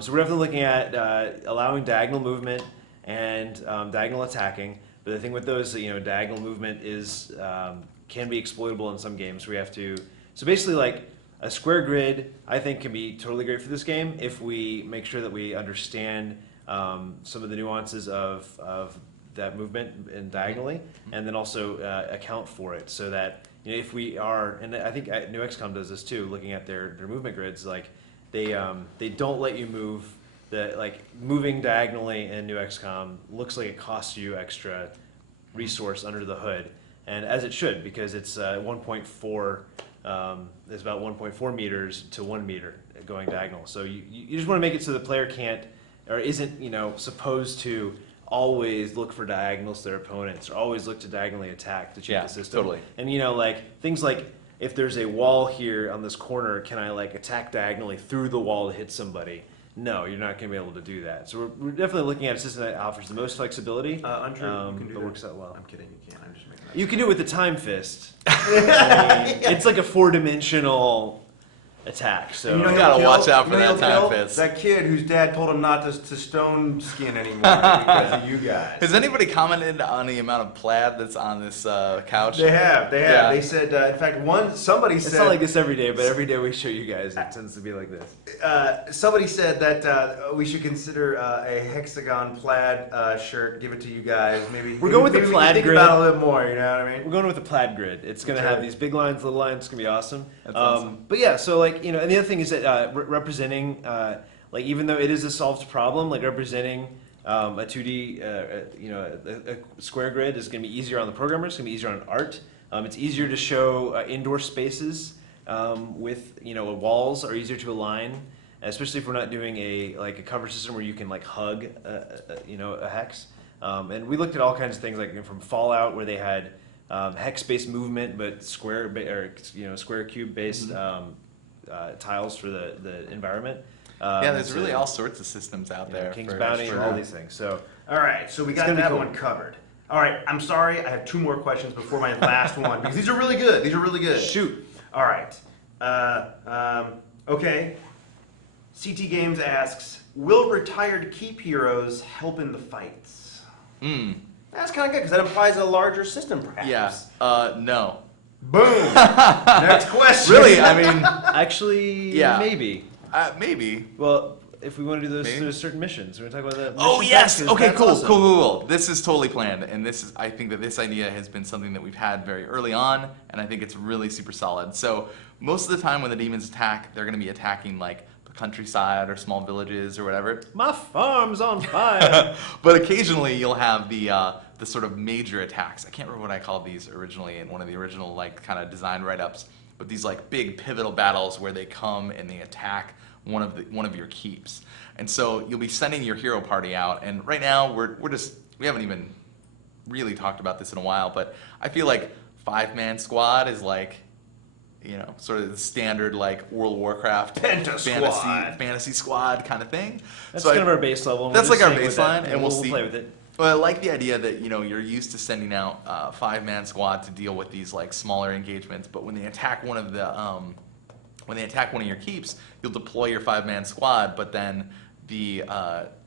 So we're definitely looking at allowing diagonal movement and diagonal attacking, but But the thing with those, diagonal movement is can be exploitable in some games. We have to. So basically, like a square grid, I think can be totally great for this game if we make sure that we understand some of the nuances of that movement and diagonally, and then also account for it so that if we are, and I think New XCOM does this too, looking at their movement grids, like they don't let you move moving diagonally in New XCOM looks like it costs you extra resource under the hood, and as it should, because it's 1.4. It's about 1.4 meters to 1 meter going diagonal. So you just want to make it so the player can't or isn't supposed to always look for diagonals to their opponents or always look to diagonally attack to cheat the system. Totally. And things like if there's a wall here on this corner, can I attack diagonally through the wall to hit somebody? No, you're not going to be able to do that. So we're definitely looking at a system that offers the most flexibility, Untrue, you can do but that. works out well. I'm kidding, you can't. I'm just making that. You can do it with the time fist. It's like a 4-dimensional attack. So And You gotta watch out for that he'll time kill fist. That kid whose dad told him not to stone skin anymore because of you guys. Has anybody commented on the amount of plaid that's on this couch? They have. Yeah. They said, in fact, somebody it's said. not like this every day, but every day we show you guys, it tends to be like this. Somebody said that we should consider a hexagon plaid shirt. Give it to you guys. Maybe We're going with the maybe we plaid can think grid. about it a little bit more. You know what I mean? We're going with the plaid grid. It's going to Okay. have these big lines, little lines. It's going to be awesome. That's awesome. But yeah, so and the other thing is that representing, even though it is a solved problem, representing a 2D, a square grid is going to be easier on the programmer. It's going to be easier on art. It's easier to show indoor spaces with walls are easier to align, especially if we're not doing a cover system where you can hug a hex. And we looked at all kinds of things from Fallout where they had hex-based movement, but square cube based tiles for the environment. Yeah, there's really all sorts of systems out there. King's for Bounty, sure. all these things. So All right, so we got gonna be that cool. one covered. All right, I'm sorry, I have 2 more questions before my last one because these are really good. These are really good. shoot. All right. Okay. CT Games asks, will retired keep heroes help in the fights? Mm. That's kind of good because that implies a larger system, perhaps. Yeah. No. Boom. Next question. Really? I mean, Actually, Yeah. maybe. maybe. Well, if we want to do Maybe. those certain missions, we're going to talk about that. Oh mission yes. packages. Okay. That's Cool. awesome. Cool. This is totally planned, and I think that this idea has been something that we've had very early on, and I think it's really super solid. So most of the time when the demons attack, they're going to be attacking the countryside or small villages or whatever. My farm's on fire. But occasionally you'll have the sort of major attacks. I can't remember what I called these originally in one of the original kind of design write-ups, but these big pivotal battles where they come and they attack one of your keeps. And so you'll be sending your hero party out, and right now we haven't even really talked about this in a while, but I feel like 5-man squad is sort of the standard World of Warcraft Penta squad. fantasy squad kind of thing. That's So kind of our base level. and we're that's just our staying with that, baseline, and we'll we'll see. play with it. Well, I like the idea that you're used to sending out 5-man squad to deal with these smaller engagements, but when they attack one of your keeps, you'll deploy your 5-man squad, but then the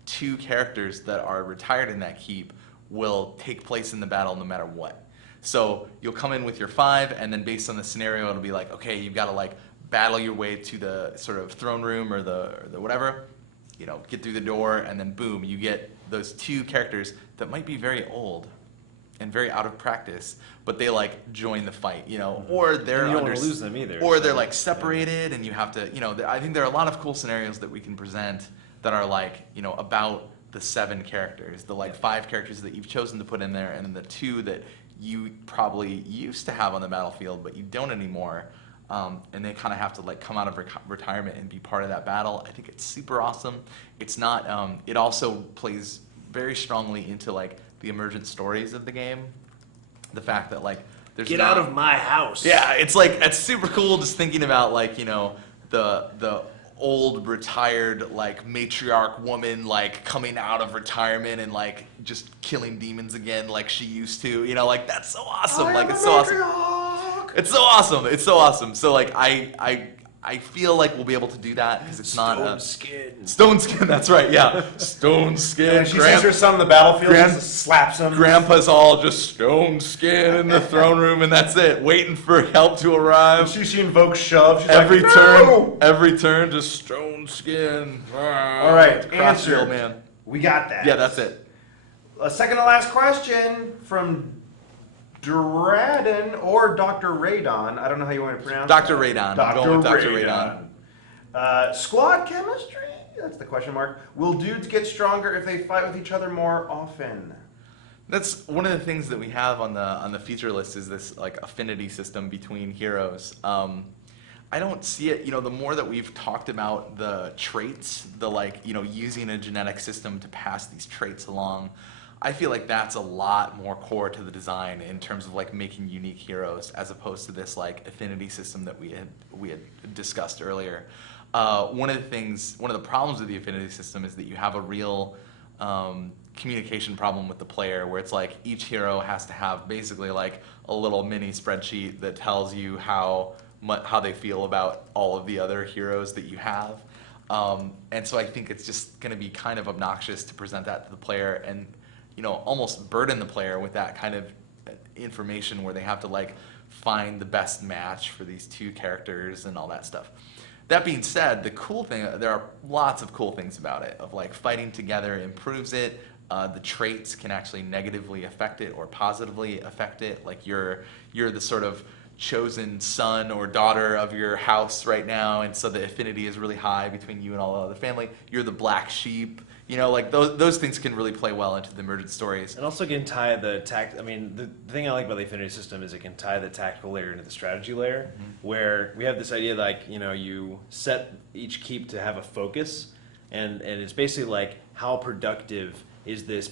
2 characters that are retired in that keep will take place in the battle no matter what. So you'll come in with your 5, and then based on the scenario, it'll be okay, you've got to battle your way to the sort of throne room or the whatever, get through the door, and then boom, you get those 2 characters that might be very old and very out of practice, but they join the fight, or they're And you don't under, wanna lose them either, or so, they're separated, and you have to, I think there are a lot of cool scenarios that we can present that are about the 7 characters, the 5 characters that you've chosen to put in there, and then the 2 that you probably used to have on the battlefield, but you don't anymore. And they kind of have to come out of retirement and be part of that battle. I think it's super awesome. It's not. It also plays very strongly into the emergent stories of the game. The fact that there's Get not- out of my house. Yeah, it's super cool just thinking about the old retired matriarch woman coming out of retirement and just killing demons again like she used to. That's so awesome. It's so awesome. It's so awesome. It's so awesome. So I I feel like we'll be able to do that because it's not Stone a skin. stone skin. That's right. Yeah, stone skin. And she sees her son on the battlefield, she just slaps him. Grandpa's all just stone skin in the throne room, and that's it, waiting for help to arrive. She invokes shove. She's Every like, turn, "No!" every turn, just stone skin. All right, Cross the answer. old man. We got that. Yeah, that's it. A second to last question from Dradon or Dr. Radon. I don't know how you want to pronounce Dr. that. Radon. I'm going with Dr. Radon. Squad chemistry? That's the question mark. Will dudes get stronger if they fight with each other more often? That's one of the things that we have on the feature list is this like affinity system between heroes. I don't see it, the more that we've talked about the traits, using a genetic system to pass these traits along, I feel like that's a lot more core to the design in terms of like making unique heroes as opposed to this like affinity system that we had discussed earlier. One of the problems with the affinity system is that you have a real communication problem with the player where it's like each hero has to have basically like a little mini spreadsheet that tells you how they feel about all of the other heroes that you have. And so I think it's just going to be kind of obnoxious to present that to the player and almost burden the player with that kind of information where they have to like find the best match for these two characters and all that stuff. That being said, the cool thing, there are lots of cool things about it, of like fighting together improves it. The traits can actually negatively affect it or positively affect it. Like you're the sort of chosen son or daughter of your house right now, and so the affinity is really high between you and all the other family. You're the black sheep. Like those things can really play well into the emergent stories. And also can tie the the thing I like about the affinity system is it can tie the tactical layer into the strategy layer, where we have this idea like, you set each keep to have a focus, and it's basically like how productive is this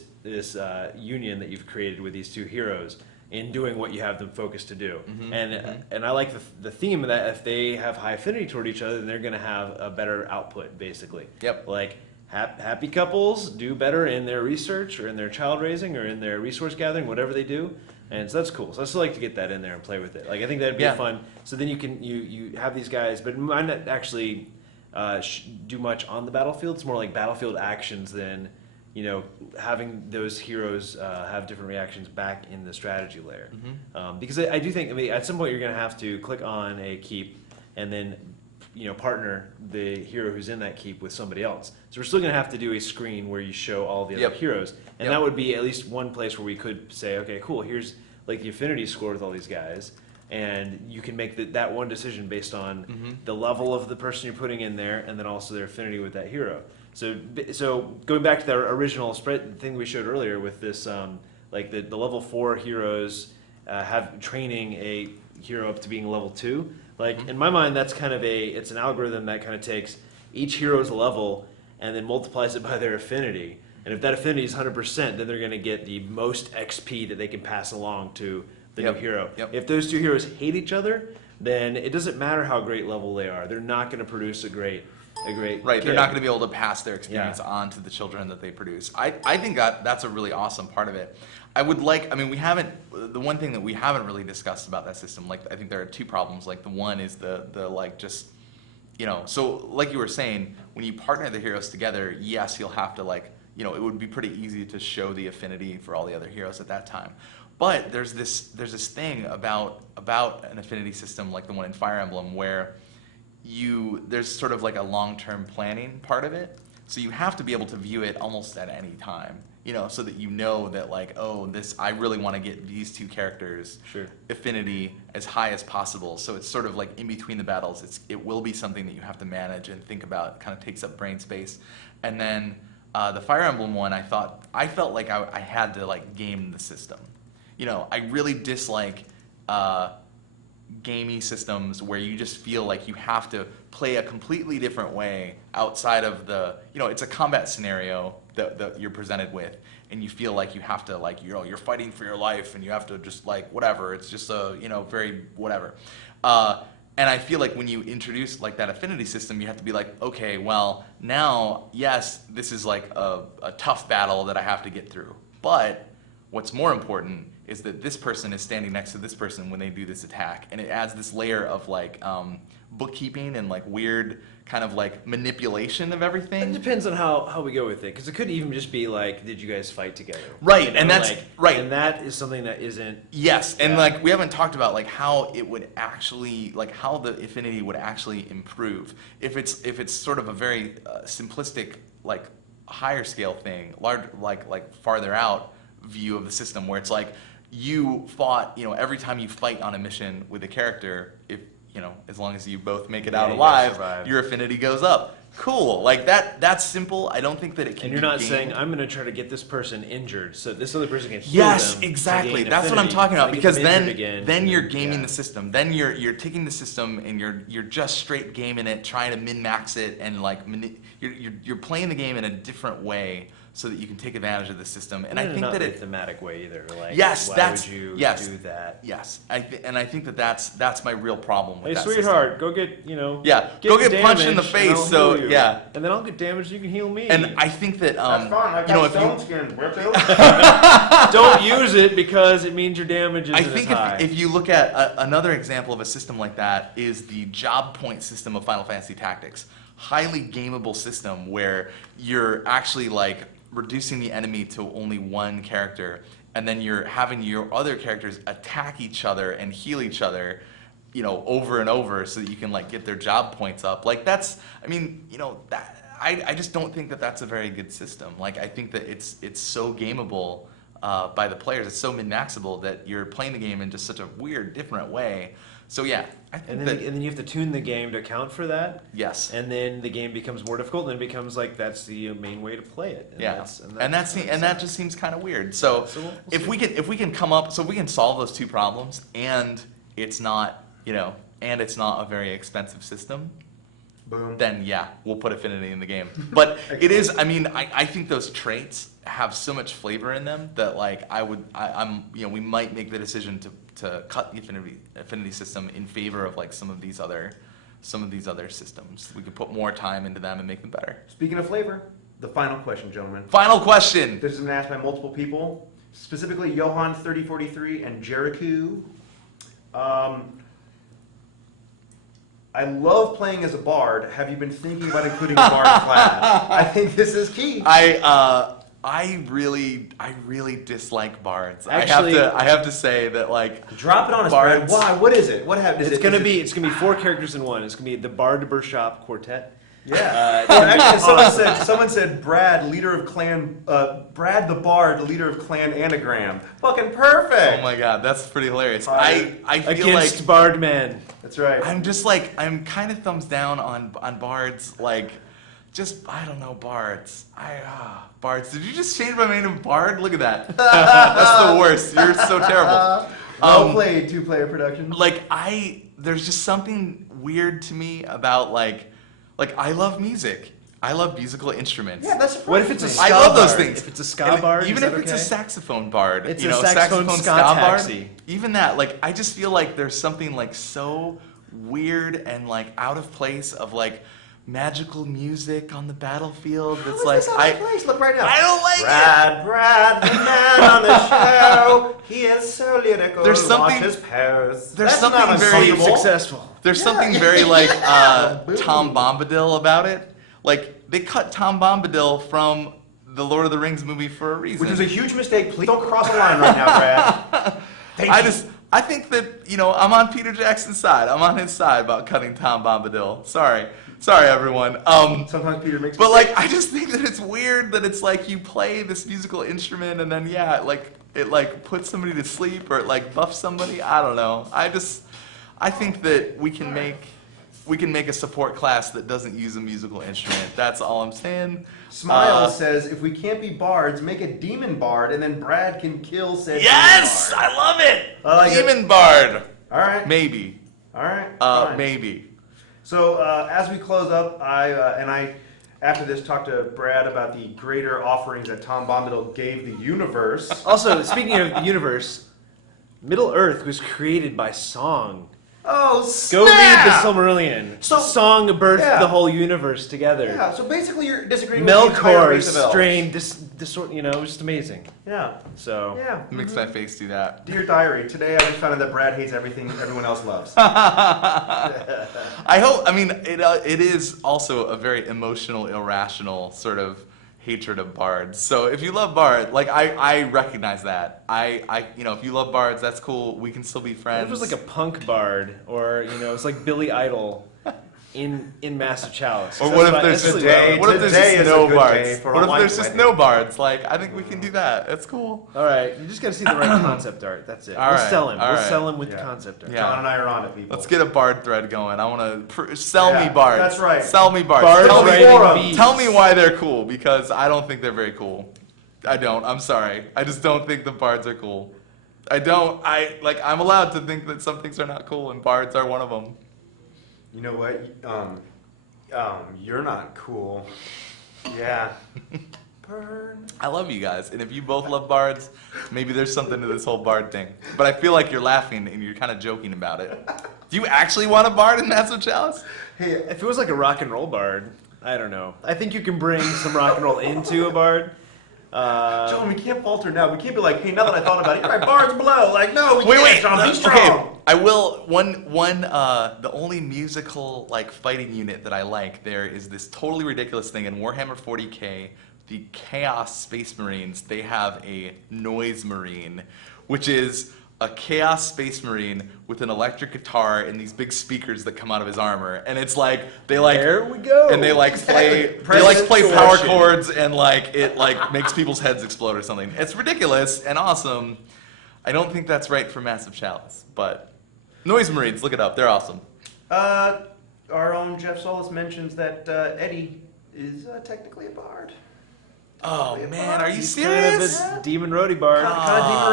union that you've created with these two heroes in doing what you have them focused to do. And I like the theme of that if they have high affinity toward each other, then they're going to have a better output, basically. Yep. Like, happy couples do better in their research or in their child raising or in their resource gathering, whatever they do. And so that's cool. So I still like to get that in there and play with it. Like I think that'd be fun. So then you have these guys, but it might not actually do much on the battlefield. It's more like battlefield actions than having those heroes have different reactions back in the strategy layer. Because I do think at some point you're going to have to click on a keep and then partner the hero who's in that keep with somebody else. So we're still going to have to do a screen where you show all the other heroes. And that would be at least one place where we could say, okay, cool, here's like the affinity score with all these guys. And you can make that one decision based on the level of the person you're putting in there and then also their affinity with that hero. So going back to the original spread thing we showed earlier with this, like the level 4 heroes have training a hero up to being level 2. Like in my mind, that's kind of it's an algorithm that kind of takes each hero's level and then multiplies it by their affinity. And if that affinity is 100%, then they're going to get the most XP that they can pass along to the new hero. If those two heroes hate each other, then it doesn't matter how great level they are. They're not going to produce a great Right, kid. they're not going to be able to pass their experience on to the children that they produce. I think that's a really awesome part of it. The one thing that we haven't really discussed about that system, like I think there are two problems. Like the one is so like you were saying, when you partner the heroes together, yes, you'll have to it would be pretty easy to show the affinity for all the other heroes at that time. But there's this thing about an affinity system like the one in Fire Emblem where there's sort of like a long-term planning part of it. So you have to be able to view it almost at any time, so that that I really want to get these two characters affinity as high as possible. So it's sort of like in between the battles, it will be something that you have to manage and think about. It kind of takes up brain space. And then the Fire Emblem one, I felt like I had to game the system. I really dislike gamey systems where you just feel like you have to play a completely different way outside of it's a combat scenario that you're presented with, and you feel like you have to you're fighting for your life and you have to just whatever, it's just very whatever. And I feel like when you introduce that affinity system, you have to be okay, well now, yes, this is a tough battle that I have to get through, but what's more important is that this person is standing next to this person when they do this attack, and it adds this layer of like bookkeeping and like weird kind of like manipulation of It everything. depends on how we go with it, because it could even just be like, did you guys fight together? Right, You know, and that's like, right. and that is something that isn't. Yes, and Yeah. like we haven't talked about like how it would actually like how the Affinity would actually improve if it's sort of a very simplistic like higher scale thing, large like farther out view of the system where it's like you fought, you know, every time you fight on a mission with a character, if you know, as long as you both make it Yeah, out you guys alive, survive. your affinity goes up. Cool, like that's simple. I don't think that it can. And you're be not gamed. saying I'm going to try to get this person injured, so this other person can heal Yes, them to exactly. gain That's what I'm affinity. talking about. Like, Because get them then, injured again, then and you're then- gaming yeah. the system. Then you're taking the system and you're just straight gaming it, trying to min max it, and like you're playing the game in a different way so that you can take advantage of the system. And I think not that in a it. thematic way either. Like, Yes, why that's would you yes, do that? yes. And I think that that's my real problem with Hey, that sweetheart, system. go get Yeah, go get punched in the damaged, face, and I'll so, heal you. yeah. And then I'll get damaged. You can heal me. And I think that That's fine. I you know, got if stone you skin. Where's it? don't use it because it means your damage isn't I think as high. if you look at another example of a system like that is the job point system of Final Fantasy Tactics. Highly gameable system where you're actually like reducing the enemy to only one character, and then you're having your other characters attack each other and heal each other, you know, over and over so that you can like get their job points up. Like that's, I mean, you know, that I just don't think that that's a very good system. Like I think that it's so gameable by the players. It's so min-maxable that you're playing the game in just such a weird, different way. So yeah, I think and that then you have to tune the game to account for that. yes, And then the game becomes more difficult, and it becomes like that's the main way to play it. And yeah, that just seems kind of weird. So So we'll if we can come up, so we can solve those two problems, and it's not, you know, and it's not a very expensive system, Boom. then yeah, we'll put Affinity in the game. But it is, I mean, I think those traits have so much flavor in them that like I'm, you know, we might make the decision to cut the Affinity system in favor of like some of these other systems. We could put more time into them and make them better. Speaking of flavor, the final question, gentlemen. Final question. This has been asked by multiple people, specifically Johan 3043 and Jericho. I love playing as a bard. Have you been thinking about including a bard class? I think this is key. I really dislike bards. Actually- I have to say that like Drop it on us, Brad. bards. Why? What is it? What happened? It's gonna be 4 characters in one. It's gonna be the Bard Bershop Quartet. Yeah. It's gonna be Actually, someone said Brad, leader of clan. Brad the Bard, leader of clan Anagram. Fucking perfect. Oh my god, that's pretty hilarious. Fire. I feel against like Bard Men. That's right. I'm just like I'm kind of thumbs down on bards. Like, just I don't know bards. Bards. Did you just change my name to Bard? Look at that. That's the worst. You're so terrible. Well played, 2-player production. Like there's just something weird to me about like I love music. I love musical instruments. Yeah, that's What if it's a surprising. ska I love those bard? things. If it's a ska And bard, even is if that it's a okay? saxophone bard, It's you a know, saxophone ska taxi. even that, like, I just feel like there's something like so weird and like out of place of like magical music on the battlefield. That's like Place? Look right now. I don't like it. Brad, the man on the show. He is so lyrical. There's something- Watch his pairs. there's That's something not very uncomfortable. Successful. There's Yeah. something very like Boom. Tom Bombadil about it. Like they cut Tom Bombadil from the Lord of the Rings movie for a reason. Which was a huge mistake. Please don't cross the line right now, Brad. Thank you. I think that, you know, I'm on Peter Jackson's side. I'm on his side about cutting Tom Bombadil. Sorry everyone. Sometimes Peter makes But like, mistakes. I just think that it's weird that it's like you play this musical instrument and then it like puts somebody to sleep or it like buffs somebody. I don't know. I think that we can make a support class that doesn't use a musical instrument. That's all I'm saying. Smile says, if we can't be bards, make a demon bard, and then Brad can kill said Yes, demon bard. I love it. I like it. Demon Bard. All right. Maybe. All right. fine. Maybe. So as we close up, I after this talked to Brad about the greater offerings that Tom Bombadil gave the universe. Also, speaking of the universe, Middle Earth was created by song. Oh, Go read the snap! Silmarillion. So- Song birthed yeah. the whole universe together. Yeah, so basically you're disagreeing with the entire Melkor, race of elves. strain, you know, it was just amazing. Yeah. So, Yeah. Makes my face do that. Dear Diary, today I just found out that Brad hates everything everyone else loves. I hope. I mean, it is also a very emotional, irrational sort of hatred of bards. So if you love bards, like I recognize that. You know, if you love bards, that's cool. We can still be friends. it was like a punk bard, or, you know, it's like Billy Idol in Massive Chalice. Or what if That's there's what- today- what if there's today just is a no good bards? day for a What if white there's just wedding. no bards? Like I think we can do that. That's cool. All right, you just got to see the right concept art. That's it. All We'll right, sell him. all We'll right. sell him with Yeah. concept art. Yeah. John and I are on it, people. Let's get a bard thread going. I want to sell me Yeah, bards. that's right. Sell me bards. Bards tell, riding forum. bees. tell me why they're cool, because I don't think they're very cool. I don't. I'm sorry. I just don't think the bards are cool. I don't. I'm allowed to think that some things are not cool, and bards are one of them. You know what? You're not cool. Yeah. Burn. I love you guys, and if you both love bards, maybe there's something to this whole bard thing. But I feel like you're laughing and you're kind of joking about it. Do you actually want a bard in Massive Chalice? Hey, If it was like a rock and roll bard, I don't know. I think you can bring some rock and roll into a bard. John, we can't falter now. We can't be like, hey, now that I thought about it, all right, bards below. Like, no, we can't, John, be strong. Okay, I will. The only musical like fighting unit that I like there is this totally ridiculous thing in Warhammer 40K. The Chaos Space Marines. They have a Noise Marine, which is a Chaos Space Marine with an electric guitar and these big speakers that come out of his armor, and it's like they like There we go. and they like play power chords, and like it like makes people's heads explode or something. It's ridiculous and awesome. I don't think that's right for Massive Chalice, but Noise Marines, look it up. They're awesome. Our own Jeff Solis mentions that Eddie is technically a bard. Oh man, are you He's kind of serious? a demon roadie bard. Kind of demon.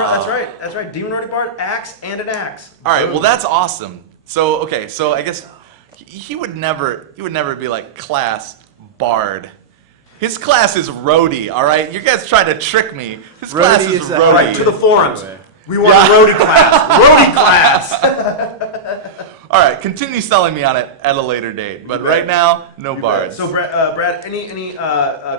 That's right. Demon Roadie bard, axe, and an axe. All right, well that's awesome. So okay, so I guess he would never be like class bard. His class is roadie. All right, you guys tried to trick me. His class Roadie is is, roadie. Right, to the forums. Anyway. We want a roadie class. Roadie class. All right, continue selling me on it at a later date. But You bet. right now, no You bards. bet. So, Brad, any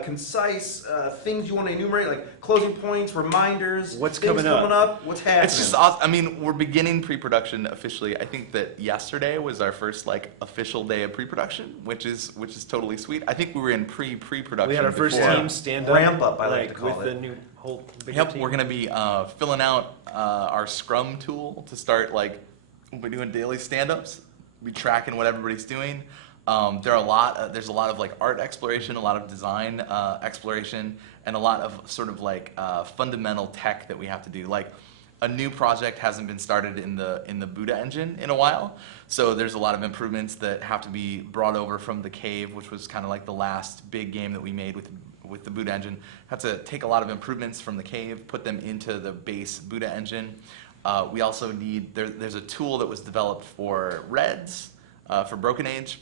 concise things you want to enumerate, like closing points, reminders, What's things coming up? What's happening? It's just awesome. I mean, we're beginning pre-production officially. I think that yesterday was our first like official day of pre-production, which is totally sweet. I think we were in pre-production. We had our first before. team stand up. Ramp up, I like to call with it. the new whole bigger Yep, team. we're gonna be filling out our Scrum tool to start like we'll be doing daily stand-ups. Be tracking what everybody's doing. There's a lot of like art exploration, a lot of design exploration, and a lot of sort of like fundamental tech that we have to do. Like a new project hasn't been started in the Buddha engine in a while, so there's a lot of improvements that have to be brought over from the Cave, which was kind of like the last big game that we made with the Buddha engine. Had to take a lot of improvements from the Cave, put them into the base Buddha engine. We also need, there's a tool that was developed for Reds, for Broken Age,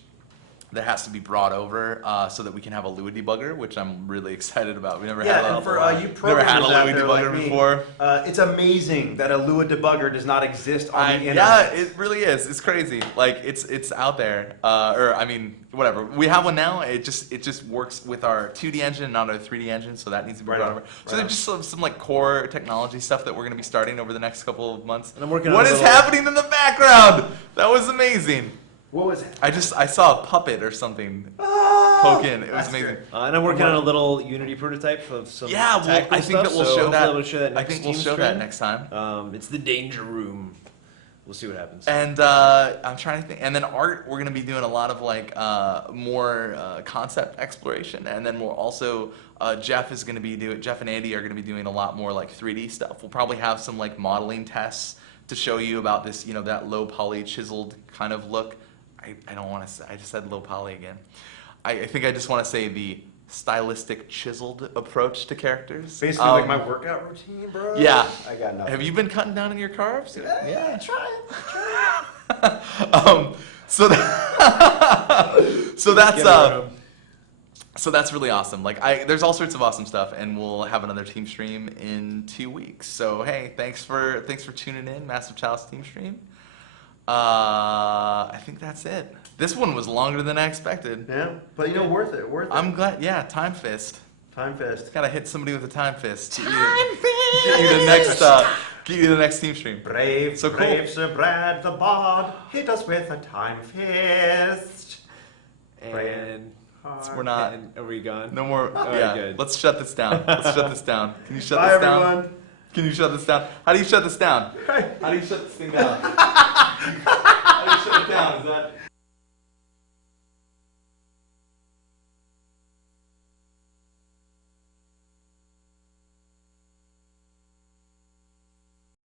that has to be brought over so that we can have a Lua debugger, which I'm really excited about. We never had Yeah, a, and for you never had a programmers out Lua there debugger like me, before. it's amazing that a Lua debugger does not exist on the internet. Yeah, it really is. It's crazy. Like it's out there. Or I mean, whatever. We have one now. It just works with our 2D engine, not our 3D engine. So that needs to be Right brought on, over. So right there's just some like core technology stuff that we're going to be starting over the next couple of months. And I'm working on What a is little- happening in the background? That was amazing. What was it? I saw a puppet or something poke in. It was That's amazing. good. And I'm working on a little Unity prototype of some Yeah, well, tactical I think that stuff, we'll so show hopefully that. I'll show that I next think we'll show that Teamstream. next time. It's the Danger Room. We'll see what happens. And I'm trying to think. And then art, we're going to be doing a lot of like more concept exploration. And then we'll also Jeff and Andy are going to be doing a lot more like 3D stuff. We'll probably have some like modeling tests to show you about this, that low poly chiseled kind of look. I don't want to say. I just said low poly again. I think I just want to say the stylistic chiseled approach to characters. Basically, like my workout routine, bro. Yeah. I got nothing. Have you been cutting down on your carbs? Yeah, try So that's Get rid of 'em. so that's really awesome. Like there's all sorts of awesome stuff, and we'll have another team stream in 2 weeks. So hey, thanks for tuning in, Massive Chalice team stream. I think that's it. This one was longer than I expected. Yeah, but worth it, worth it. I'm glad. Yeah, time fist. Time fist. Gotta hit somebody with a time fist. Get you the next. Get you the next Teamstream. Brave, So cool. brave Sir Brad the Bard, hit us with a time fist. And We're not. and are we gone? No more. Alright, Yeah. good. Let's shut this down. Let's shut this down. Can you shut Bye, this down? everyone. Can you shut this down? How do you shut this down? How do you shut this thing down? How do you shut it down? Is that?